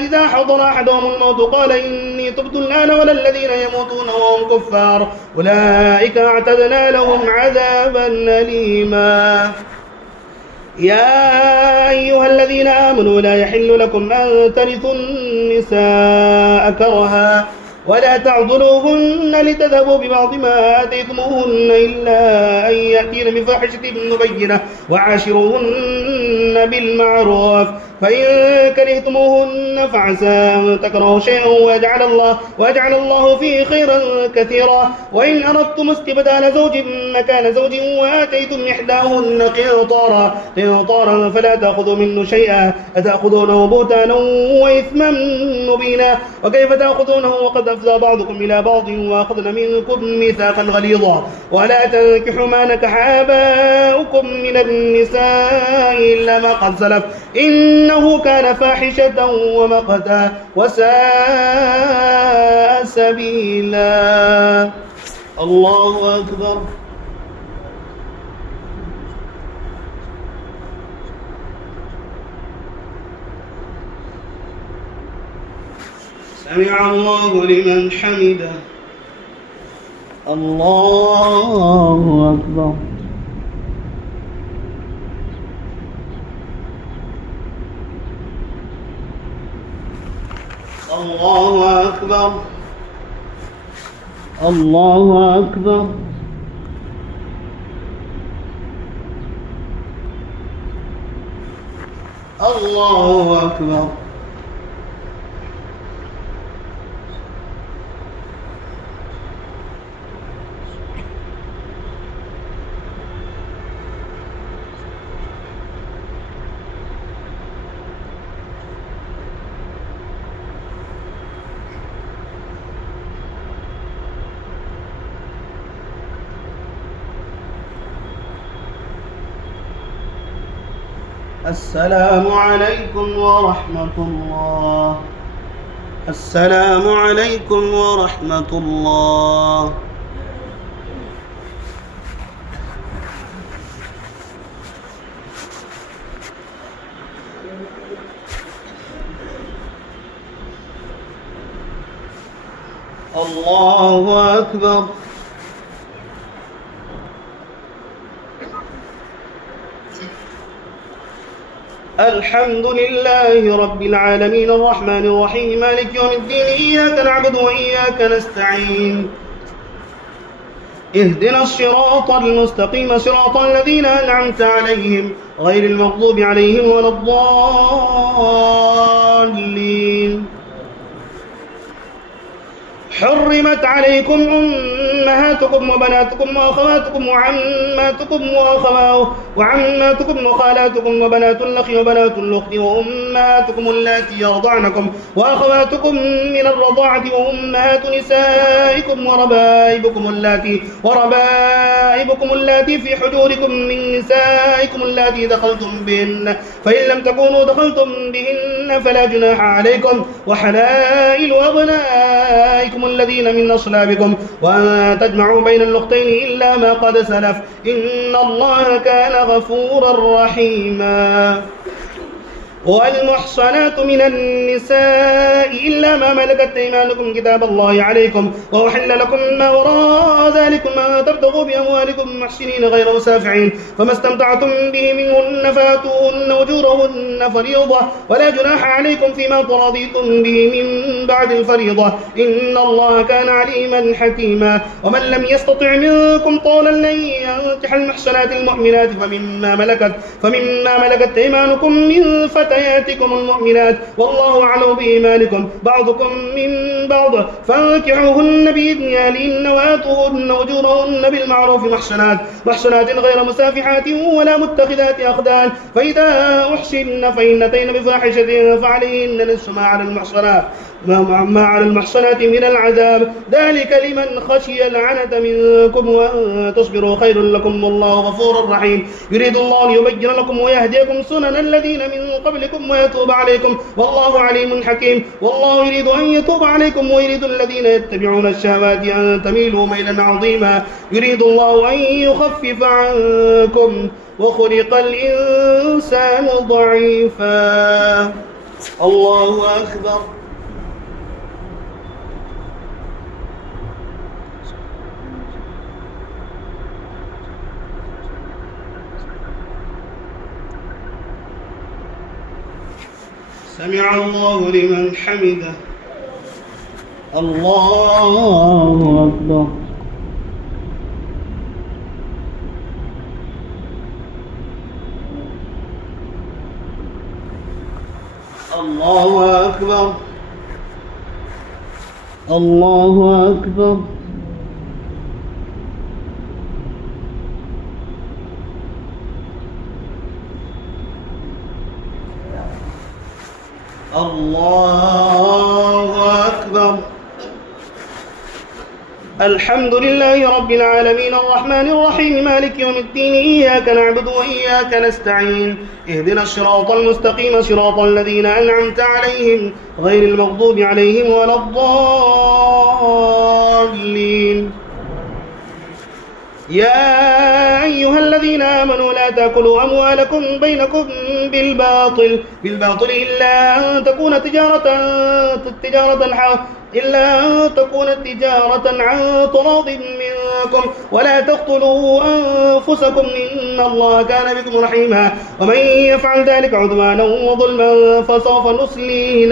إذا حضر أحدهم الموت قال إني تبت الآن ولا الذين يموتون وهم كفار أولئك أعتدنا لهم عذابا أليما. يا أيها الذين آمنوا لا يحل لكم أن ترثوا النساء كرها ولا تعضلوهن لتذهبوا ببعض ما آتيتموهن إلا أن يأتين بفاحشة مبينة وعاشروهن بالمعروف فإن كرهتموهن فعسى أن تكرهوا شيئا ويجعل الله فيه خيرا كثيرا. وإن أردتم استبدال زوج مكان زوج وآتيتم إحداهن قنطارا فلا تأخذوا منه شيئا أتأخذونه بهتانا وإثما مبينا. وكيف تأخذونه وقد أفضى بعضكم إلى بعض وأخذن منكم ميثاقا غليظا. ولا تنكحوا ما نكح آباؤكم من النساء إلا ما قد سلف إنه كان فاحشة ومقتا وساء سبيلا. الله أكبر. سمع الله لمن حمده. الله أكبر. الله أكبر. الله أكبر. الله أكبر. السلام عليكم ورحمة الله. السلام عليكم ورحمة الله. الله أكبر. الحمد لله رب العالمين الرحمن الرحيم مالك يوم الدين إياك نعبد وإياك نستعين اهدنا الصراط المستقيم صراط الذين أنعمت عليهم غير المغضوب عليهم ولا الضالين. حرمت عليكم أمهاتكم وبناتكم وأخواتكم وعماتكم وخالاتكم وبنات الأخ وبنات الأخت وأمهاتكم اللاتي يرضعنكم وأخواتكم من الرضاعة وأمهات نسائكم وربائبكم اللاتي في حجوركم من نسائكم اللاتي دخلتم بهن فإن لم تكونوا دخلتم بهن فلا جناح عليكم وحلائل أبنائكم الذين من أصلابكم وأن تجمعوا بين الأختين إلا ما قد سلف إن الله كان غفورا رحيما. والمحصنات من النساء إلا ما ملكت أيمانكم كتاب الله عليكم وأحل لكم ما وراء ذلكم ما تبتغوا بأموالكم محسنين غير مسافحين فما استمتعتم به منهن فآتوهن أجورهن فريضة ولا جناح عليكم فيما تراضيتم به من بعد الفريضة إن الله كان عليما حكيما. ومن لم يستطع منكم طولا لن ينكح المحصنات المؤمنات فمما ملكت أيمانكم من فتياتكم المؤمنات والله أعلم بإيمانكم بعضكم من بعض فانكحوهن بإذن أهلهن وآتوهن أجورهن بالمعروف محصنات غير مسافحات ولا متخذات أخدان فإذا أحسن فإن أتين بفاحشة فعليهن نصف ما على المحصنات من العذاب ذلك لمن خشي العنة منكم وأن تصبروا خير لكم والله غفور رحيم. يريد الله ليبين لكم ويهديكم سنن الذين من قبلكم ويتوب عليكم والله عليم حكيم. والله يريد أن يتوب عليكم ويريد الذين يتبعون الشهوات أن تميلوا ميلا عظيما. يريد الله أن يخفف عنكم وخلق الإنسان ضعيفا. الله أكبر. سمع الله لمن حمده. الله أكبر. الله أكبر. الله أكبر. الله أكبر. الحمد لله رب العالمين الرحمن الرحيم مالك يوم الدين إياك نعبد وإياك نستعين اهدنا الصراط المستقيم صراط الذين أنعمت عليهم غير المغضوب عليهم ولا الضالين. يا أيها الذين آمنوا لا تأكلوا أموالكم بينكم بالباطل إلا أن تكون تجارة عن تراض منكم ولا تقتلوا أنفسكم إن الله كان بكم رحيما. ومن يفعل ذلك عدوانا وظلما فسوف نصليه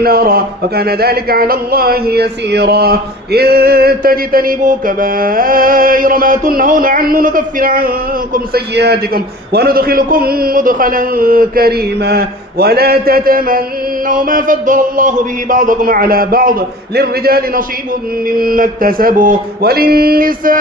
نارا وكان ذلك على الله يسيرا. إن تجتنبوا كبائر ما تنهون عنه نكفر عنكم سيئاتكم وندخلكم مدخلا كريما. ولا تتمنوا ما فضل الله به بعضكم على بعض للرجال نصيب مما اكتسبوا وللنساء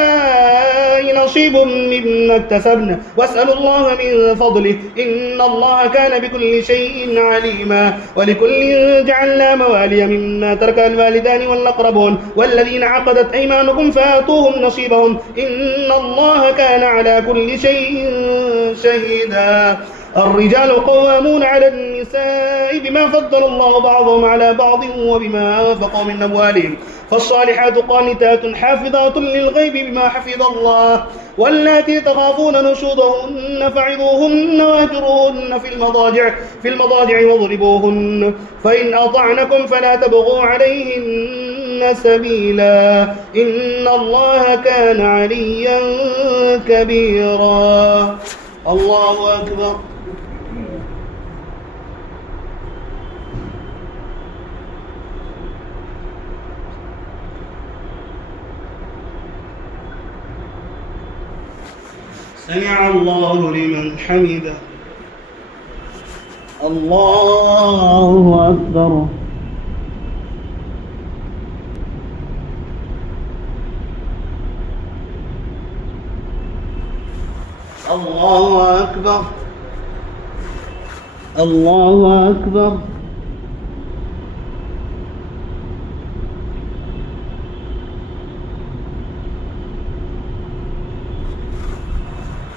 نصيب مما اكتسبن واسألوا الله من فضله إن الله كان بكل شيء عليما. ولكل جعلنا موالي مما ترك الوالدان والأقربون والذين عقدت أيمانكم فآتوهم نصيبهم إن الله كان على كل شيء شهيدا. الرجال قوامون على النساء بما فضل الله بعضهم على بعض وبما أنفقوا من أموالهم فالصالحات قانتات حافظات للغيب بما حفظ الله. واللاتي تخافون نشوزهن فعظوهن واهجروهن في المضاجع واضربوهن فإن أطعنكم فلا تبغوا عليهن سبيلا إن الله كان عليا كبيرا. الله أكبر. سمع الله لمن حمده. الله أكبر. الله أكبر. الله أكبر.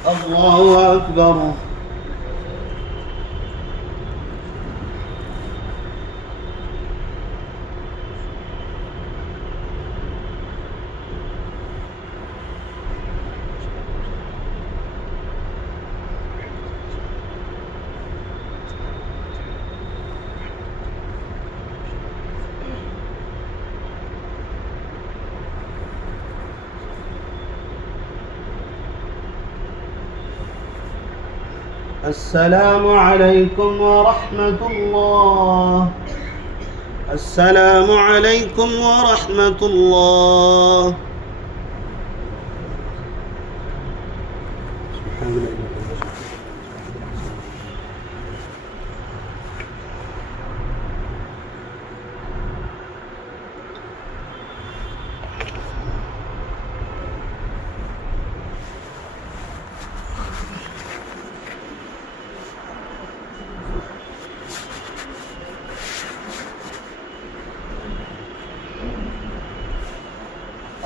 الله أكبر. السلام عليكم ورحمة الله. السلام عليكم ورحمة الله.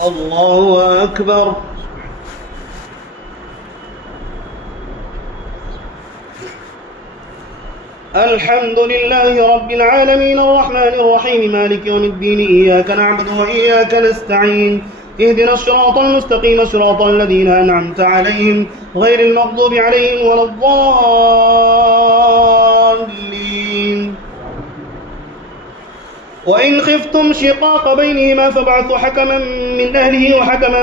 الله أكبر. الحمد لله رب العالمين الرحمن الرحيم مالك يوم الدين إياك نعبد وإياك نستعين اهدنا الصراط المستقيم صراط الذين أنعمت عليهم غير المغضوب عليهم ولا الضالين. وإن خفتم شقاق بينهما فابعثوا حكما من أهله وحكما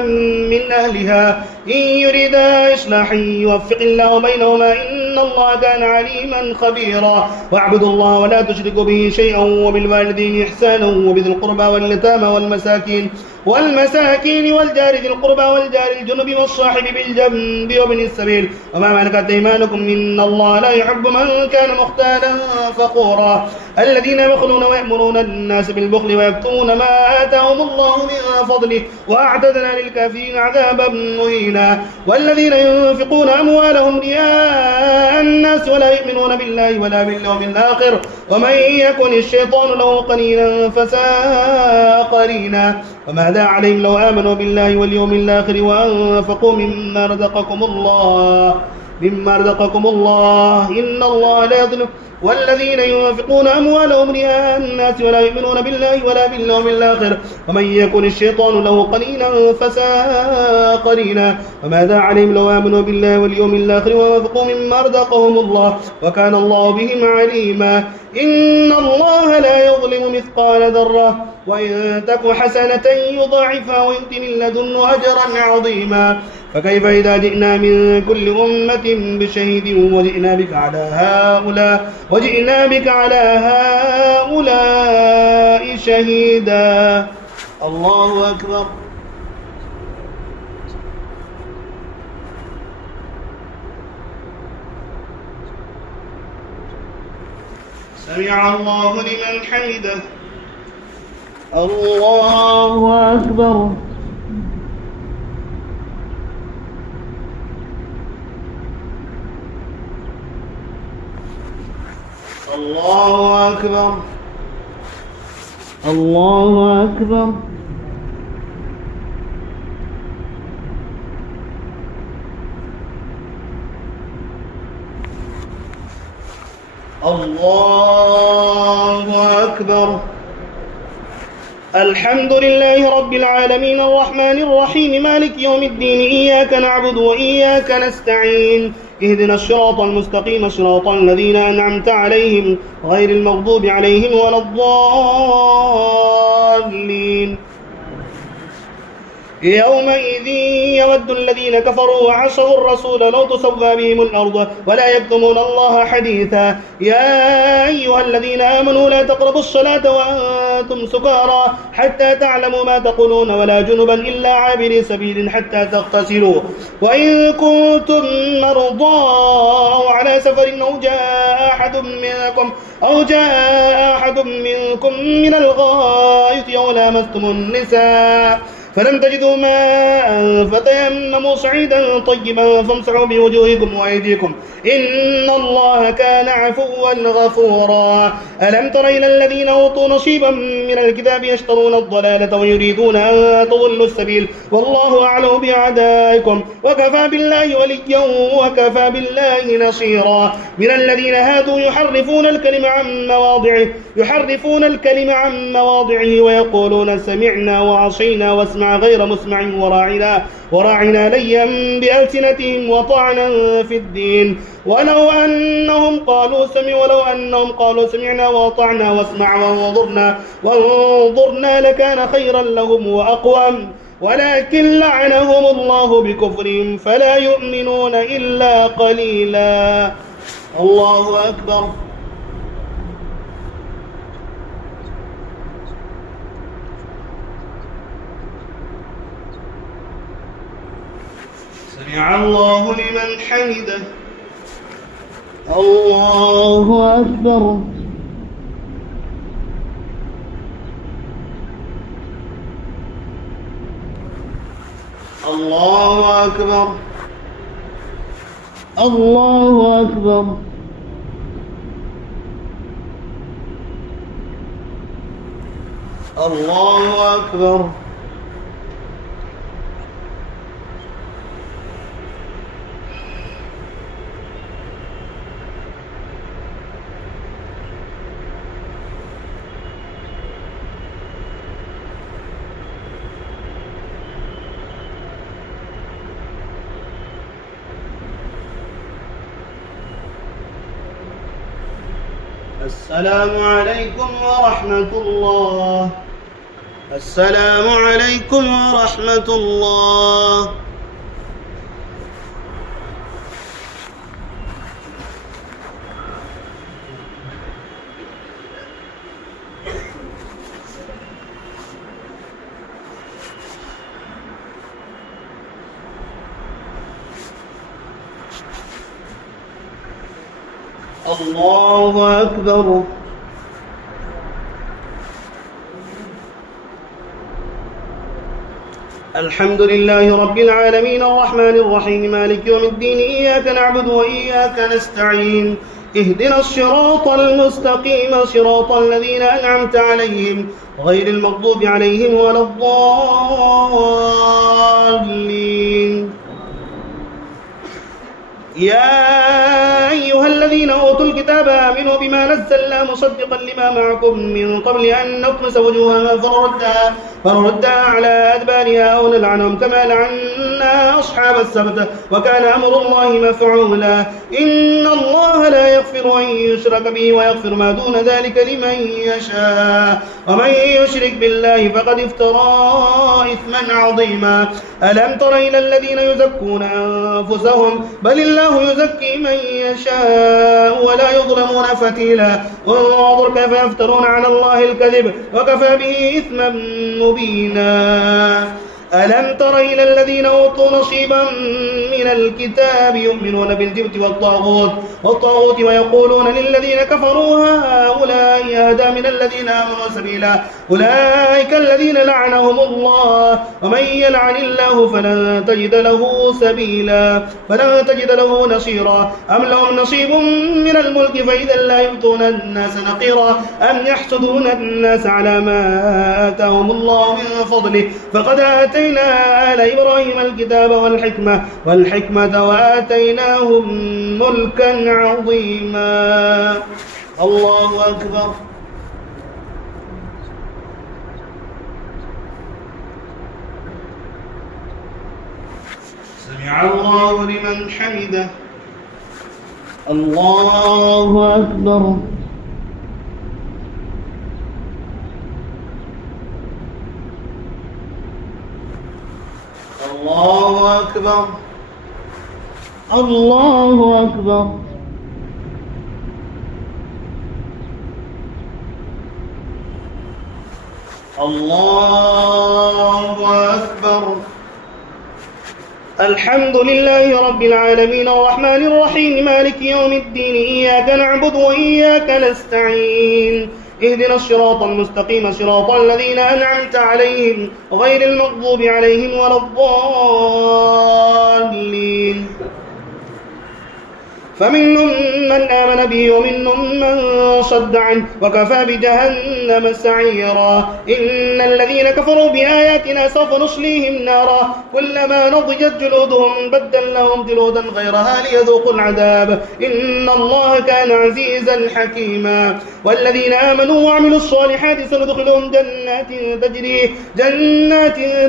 من أهلها إن يريدا إصلاحا يوفق الله بينهما إن الله كان عليما خبيرا. واعبدوا الله ولا تشركوا به شيئا وبالوالدين إحسانا وبذي القربى واليتامى والمساكين والجار ذي القربى والجار الجنب والصاحب بالجنب وابن السبيل وما ملكت أيمانكم إن الله لا يحب من كان مختالا فخورا. الذين يبخلون ويأمرون الناس بالبخل ويكتمون ما آتاهم الله من فضله وأعتدنا للكافرين عذابا مهينا. والذين ينفقون أموالهم رئاء الناس ولا يؤمنون بالله ولا باليوم الآخر ومن يكن الشيطان له قرينا فساء قرينا. وماذا عليهم لو آمنوا بالله واليوم الآخر وأنفقوا مما رزقكم الله إن الله لا يظلم. والذين ينفقون أموالهم رئاء الناس ولا يؤمنون بالله ولا باليوم الآخر ومن يكن الشيطان له قرينا فساء قرينا. وماذا عليهم لو آمنوا بالله واليوم الآخر وأنفقوا مما رزقهم الله وكان الله بهم عليما. إن الله لا يظلم مثقال ذرة وإن تك حسنة يضاعفها ويؤت من لدنه أجرا عظيما. فكيف إذا جئنا من كل أمة بشهيد وجئنا بك على هؤلاء شهيدا. الله أكبر. سمع الله لمن حمده. الله أكبر. الله أكبر. الله أكبر. الله أكبر. الحمد لله رب العالمين الرحمن الرحيم مالك يوم الدين إياك نعبد وإياك نستعين اهدنا الصراط المستقيم صراط الذين أنعمت عليهم غير المغضوب عليهم ولا الضالين. يومئذ يود الذين كفروا وعصوا الرسول لو تسوى بهم الأرض ولا يكتمون الله حديثا. يا أيها الذين آمنوا لا تقربوا الصلاة وأنتم سكارى حتى تعلموا ما تقولون ولا جنبا إلا عابري سبيل حتى تغتسلوا وإن كنتم مرضى أو على سفر أو جاء أحد منكم من الغائط أو لامستم النساء فلم تجدوا ماء فتيمموا صعيدا طيبا فامسحوا بوجوهكم وأيديكم إن الله كان عفوا غفورا. ألم تر إلى الذين أوتوا نصيبا من الكتاب يشترون الضلالة ويريدون أن تضلوا السبيل والله أعلم بأعدائكم وكفى بالله وليا وكفى بالله نصيرا. من الذين هادوا يحرفون الكلم عن مواضعه ويقولون سمعنا وعصينا واسمع غير مسمع وراعنا ليا بألسنتهم وطعنا في الدين ولو أنهم قالوا سمعنا وأطعنا واسمع وانظرنا لكان خيرا لهم وأقوم ولكن لعنهم الله بكفرهم فلا يؤمنون إلا قليلا. الله أكبر. سمع الله لمن حمده. الله أكبر. الله أكبر. الله أكبر. الله أكبر. السلام عليكم ورحمة الله. السلام عليكم ورحمة الله. الله أكبر. الحمد لله رب العالمين الرحمن الرحيم مالك يوم الدين إياك نعبد وإياك نستعين اهدنا الصراط المستقيم صراط الذين أنعمت عليهم غير المغضوب عليهم ولا الضالين. يا أيها الذين أوتوا الكتاب آمنوا بما نزلنا مصدقا لما معكم من قبل أن نطمس وجوها فنردها على أدبارها أو نلعنهم كما لعنا أصحاب السبت وكان أمر الله مفعولا. إن الله لا يغفر أن يشرك به ويغفر ما دون ذلك لمن يشاء ومن يشرك بالله فقد افترى إثما عظيما. ألم تر إلى الذين يزكون أنفسهم بل الله يزكي من يشاء ولا يظلمون فتيلا. انظر كيف يفترون على الله الكذب وكفى به إثما مبينا. ألم تر إلى الذين أوتوا نصيبا من الكتاب يؤمنون بالجبت والطاغوت ويقولون للذين كفروا هؤلاء أهدى من الذين آمنوا سبيلا. أولئك الذين لعنهم الله ومن يلعن الله فلن تجد له سبيلا فلن تجد له نصيرا. أم لهم نصيب من الملك فإذا لا يؤتون الناس نقيرا أم يحسدون الناس على ما آتاهم الله من فضله فقد آتينا آل إبراهيم الكتاب والحكمة وآتيناهم ملكا عظيما. الله أكبر. سمع الله لمن حمده. الله أكبر. الله أكبر. الله أكبر. الله أكبر. الحمد لله رب العالمين الرحمن الرحيم مالك يوم الدين إياك نعبد وإياك نستعين اهدنا الصراط المستقيم صراط الذين أنعمت عليهم غير المغضوب عليهم ولا الضالين. فمنهم من آمن به ومنهم من صد عنه وكفى بجهنم سعيرا. إن الذين كفروا بآياتنا سوف نصليهم نارا كلما نضجت جلودهم بدلناهم جلودا غيرها ليذوقوا العذاب إن الله كان عزيزا حكيما. والذين آمنوا وعملوا الصالحات سندخلهم جنات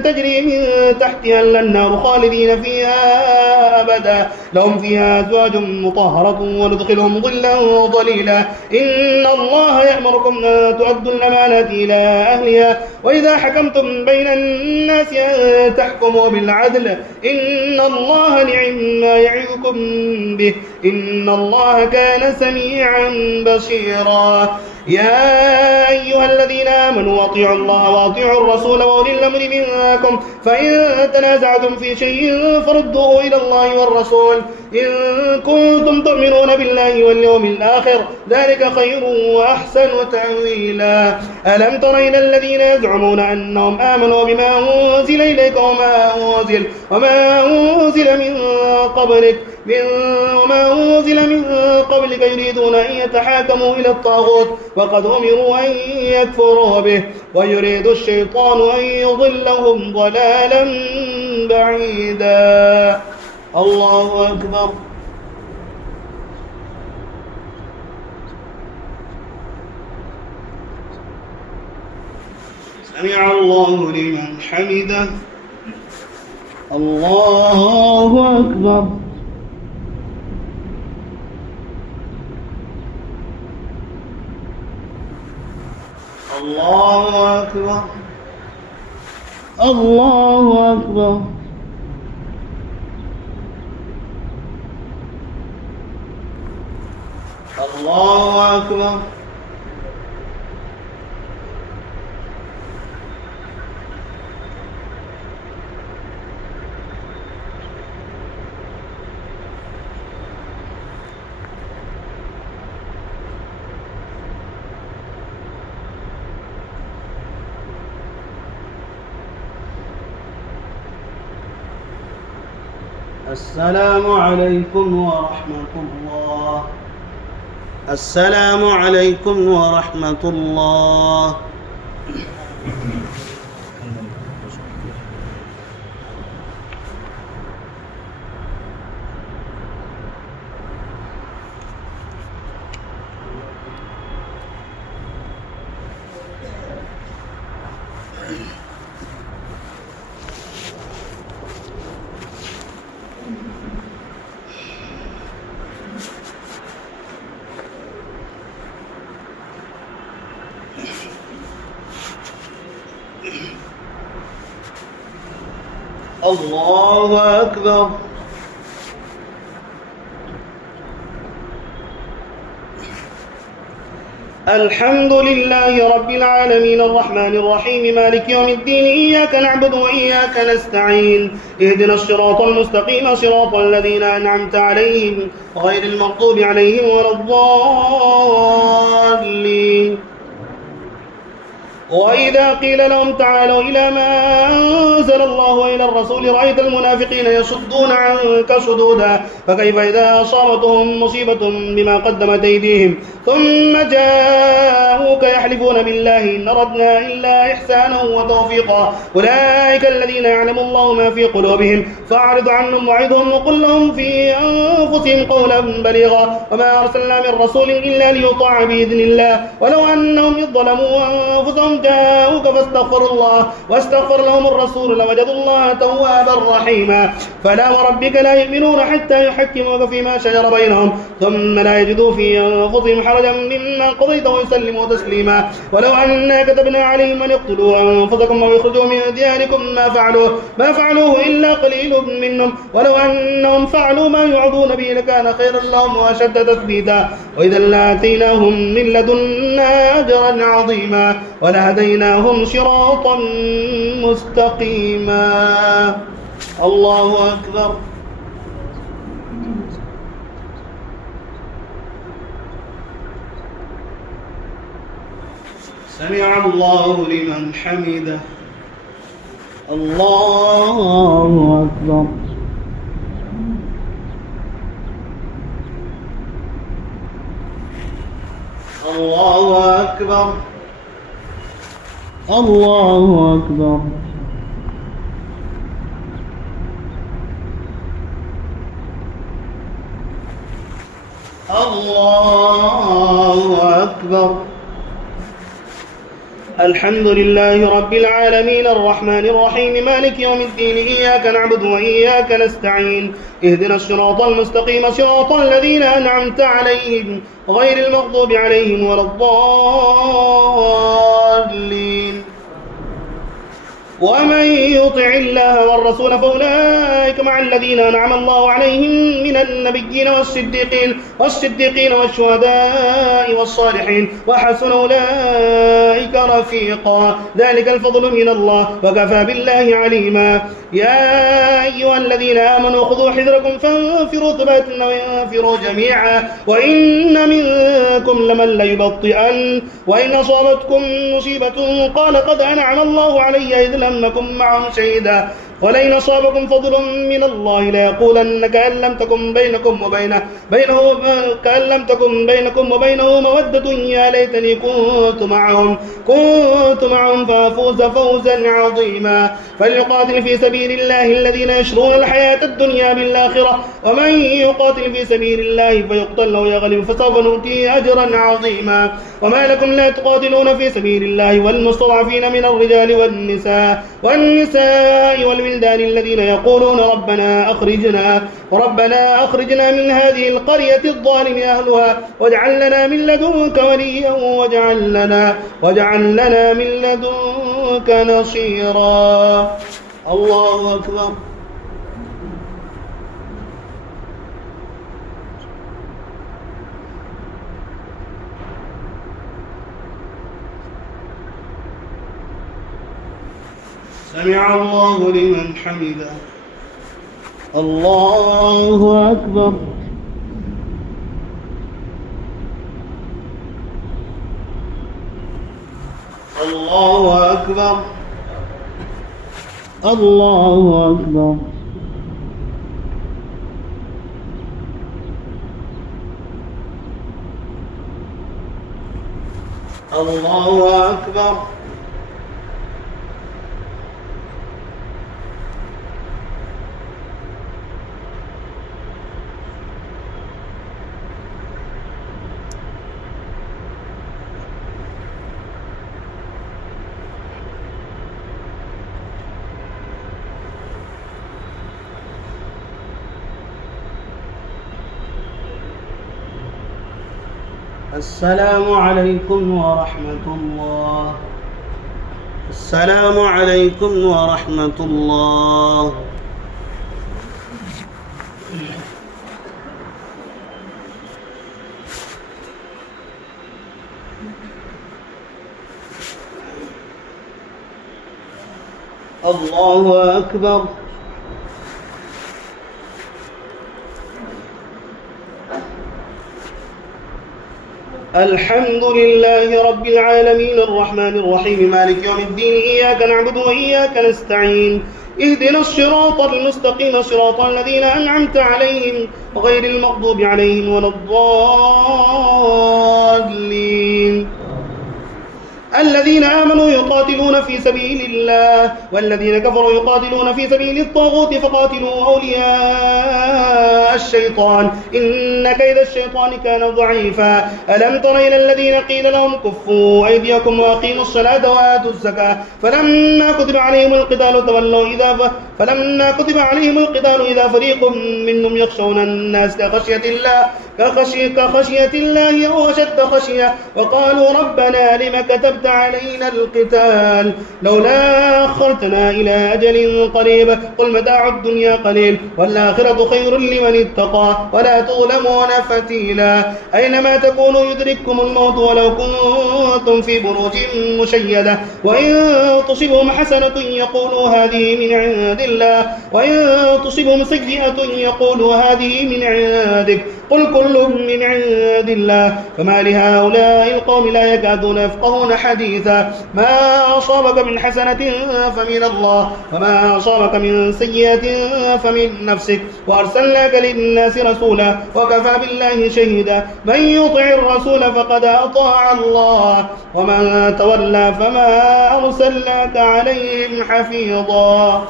تجري من تحتها الأنهار خالدين فيها أبدا لهم فيها أزواج مطهرة مطهرة وندخلهم ظلا ظليلا. إن الله يأمركم أن تؤدوا الأمانات إلى أهلها وإذا حكمتم بين الناس أن تحكموا بالعدل إن الله نعم ما يعظكم به إن الله كان سميعا بصيرا. يا أيها الذين آمنوا أطيعوا الله وأطيعوا الرسول وأولي الأمر منكم فإن تنازعتم في شيء فردوه إلى الله والرسول إن كنتم تؤمنون بالله واليوم الآخر ذلك خير وأحسن تأويلا. ألم تر إلى الذين يزعمون أنهم آمنوا بما أنزل إليك وما أنزل من قبلك يريدون أن يتحاكموا إلى الطاغوت وقد أمروا أن يكفروا به ويريد الشيطان أن يضلهم ضلالا بعيدا. الله أكبر. سمع الله لمن حمده. الله أكبر. الله أكبر. الله أكبر. الله أكبر. السلام عليكم ورحمة الله. السلام عليكم ورحمة الله. الله أكبر. الحمد لله رب العالمين الرحمن الرحيم مالك يوم الدين إياك نعبد وإياك نستعين اهدنا الصراط المستقيم صراط الذين أنعمت عليهم غير المغضوب عليهم ولا الضالين. وإذا قيل لهم تعالوا إلى ما أنزل الله وإلى الرسول رأيت المنافقين يصدون عنك صدودا فكيف إذا أصابتهم مصيبة بما قدمت أيديهم ثم جاءوك يحلفون بالله إن أردنا إلا إحسانا وتوفيقا أولئك الذين يعلم الله ما في قلوبهم فأعرض عنهم وعظهم وقل لهم في أنفسهم قولا بليغا وما أرسلنا من رسول إلا ليطاع بإذن الله ولو أنهم إذ ظلموا أنفسهم جاءوك فاستغفروا الله واستغفر لهم الرسول لوجدوا الله توابا رحيما. فلا وربك لا يؤمنون حتى يحكموك فيما شجر بينهم ثم لا يجدوا في أنفسهم حرجا مما قضيت ويسلموا تسليما. ولو أنا كتبنا عليهم أن يقتلوا أنفسكم أو يخرجوا من دياركم ما فعلوه إلا قليل منهم ولو أنهم فعلوا ما يوعظون به لكان خيرا لهم وأشد تثبيتا وإذا لآتيناهم من لدنا أجرا عظيما ولهديناهم صراطا مستقيما. الله أكبر. سمع الله لمن حمده. الله أكبر. الله أكبر. الله أكبر. الله أكبر. الحمد لله رب العالمين الرحمن الرحيم مالك يوم الدين إياك نعبد وإياك نستعين اهدنا الصراط المستقيم صراط الذين أنعمت عليهم غير المغضوب عليهم ولا الضالين ومن يطع الله والرسول فأولئك مع الذين أنعم الله عليهم من النبيين والصديقين والشهداء والصالحين وحسن أولئك رفيقا ذلك الفضل من الله وكفى بالله عليما يا أيها الذين آمنوا خذوا حذركم فانفروا ثبات وانفروا جميعا وإن منكم لمن ليبطئن وإن أصابتكم مصيبة قال قد أنعم الله علي إذ لم أكن معهم شهيدا ولئن أصابكم فضل من الله ليقولن كأن لم تكن بينكم وبينه مودة يا ليتني كنت معهم فأفوز فوزا عظيما فليقاتل في سبيل الله الذين يشرون الحياة الدنيا بالآخرة ومن يقاتل في سبيل الله فيقتل أو يغلب فسوف نؤتيه أجرا عظيما وما لكم لا تقاتلون في سبيل الله والمستضعفين من الرجال والنساء والولدان الذين يقولون ربنا أخرجنا من هذه القرية الظالم أهلها واجعل لنا من لدنك وليا واجعل لنا من لدنك نصيرا. الله أكبر. سمع الله لمن حمده. الله أكبر. الله أكبر. الله أكبر. الله أكبر. السلام عليكم ورحمة الله. السلام عليكم ورحمة الله. الله أكبر. الحمد لله رب العالمين الرحمن الرحيم مالك يوم الدين إياك نعبد وإياك نستعين اهدنا الصراط المستقيم صراط الذين أنعمت عليهم غير المغضوب عليهم ولا الضالين. الذين آمنوا يقاتلون في سبيل الله والذين كفروا يقاتلون في سبيل الطاغوت فقاتلوا أولياء الشيطان إن كيد الشيطان كان ضعيفا. ألم تر إلى الذين قيل لهم كفوا أيديكم وأقيموا الصلاة وآتوا الزكاة فلما كتب عليهم القتال إذا فريق منهم يخشون الناس كخشية الله أو أشد خشية وقالوا ربنا لم كتبت علينا القتال لولا أخرتنا إلى أجل قريب قل متاع الدنيا قليل والآخرة خير لمن اتقى ولا تظلمون فتيلا. أينما تكونوا يدرككم الموت ولو كنتم في بروج مشيدة وإن تصبهم حسنة يقولوا هذه من عند الله وإن تصبهم سيئة يقولوا هذه من عندك قل كل من عند الله فما لهؤلاء القوم لا يكادون يفقهون حديثا. ما أصابك من حسنة فمن الله وما أصابك من سيئة فمن نفسك وأرسلناك للناس رسولا وكفى بالله شهيدا. من يطع الرسول فقد أطاع الله ومن تولى فما أرسلناك عليهم حفيظا.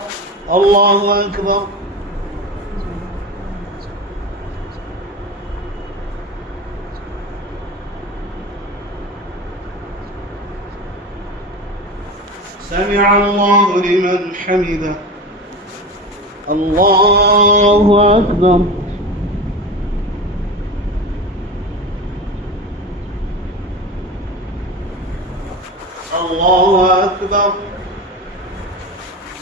الله أكبر. سمع الله لمن حمده. الله أكبر. الله أكبر.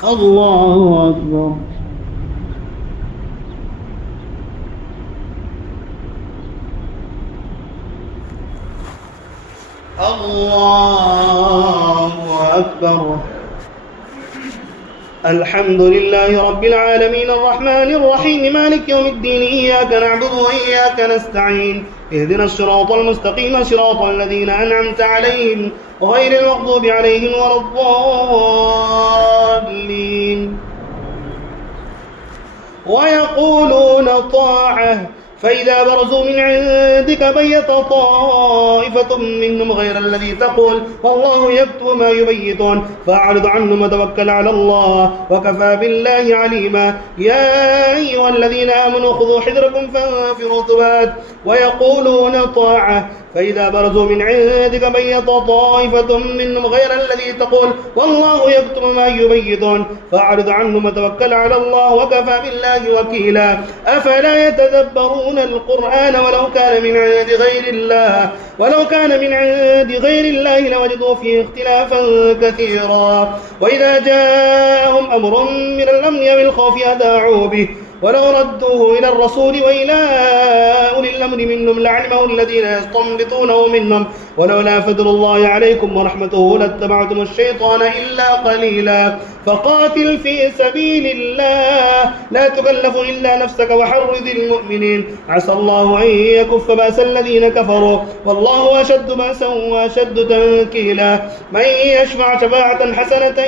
الله أكبر. الله أكبر. الحمد لله رب العالمين الرحمن الرحيم مالك يوم الدين إياك نعبد وإياك نستعين اهدنا الصراط المستقيم صراط الذين أنعمت عليهم غير المغضوب عليهم ولا الضالين. ويقولون طاعة فإذا برزوا من عندك بيت طائفة منهم غير الذي تقول والله يكتب ما يبيتون فأعرض عنهم وتوكل على الله وكفى بالله عليما. يا أيها الذين آمنوا خذوا حذركم فانفروا ثبات. ويقولون طاعة فإذا برزوا من عندك بيت طائفة منهم غير الذي تقول والله يكتب ما يبيتون فأعرض عنهم وتوكل على الله وكفى بالله وكيلا. أفلا يتدبرون القرآن ولو كان من عند غير الله لوجدوا فيه اختلافا كثيرا. وإذا جاءهم أمر من الأمن أو الخوف أذاعوا به ولو ردوه إلى الرسول وإلى أولي الأمر منهم لعلمه الذين يستنبطونه منهم ولولا فضل الله عليكم ورحمته لاتبعتم الشيطان إلا قليلا. فقاتل في سبيل الله لا تكلف إلا نفسك وحرض المؤمنين عسى الله أن يكف بأس الذين كفروا والله أشد بأسا وأشد تنكيلا. من يشفع شفاعة حسنة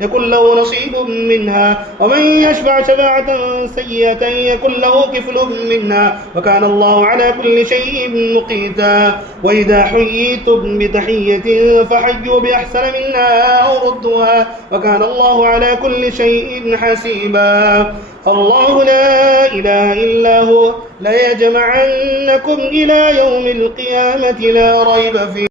يكن له نصيب منها ومن يشفع شفاعة سيئة يكن له كفل منها وكان الله على كل شيء مقيتا. وإذا حييتم بتحية فحيوا بأحسن منها أو ردوها وكان الله على كل شيء حسيبا. الله لا إله إلا هو ليجمعنكم إلى يوم القيامة لا ريب فيه.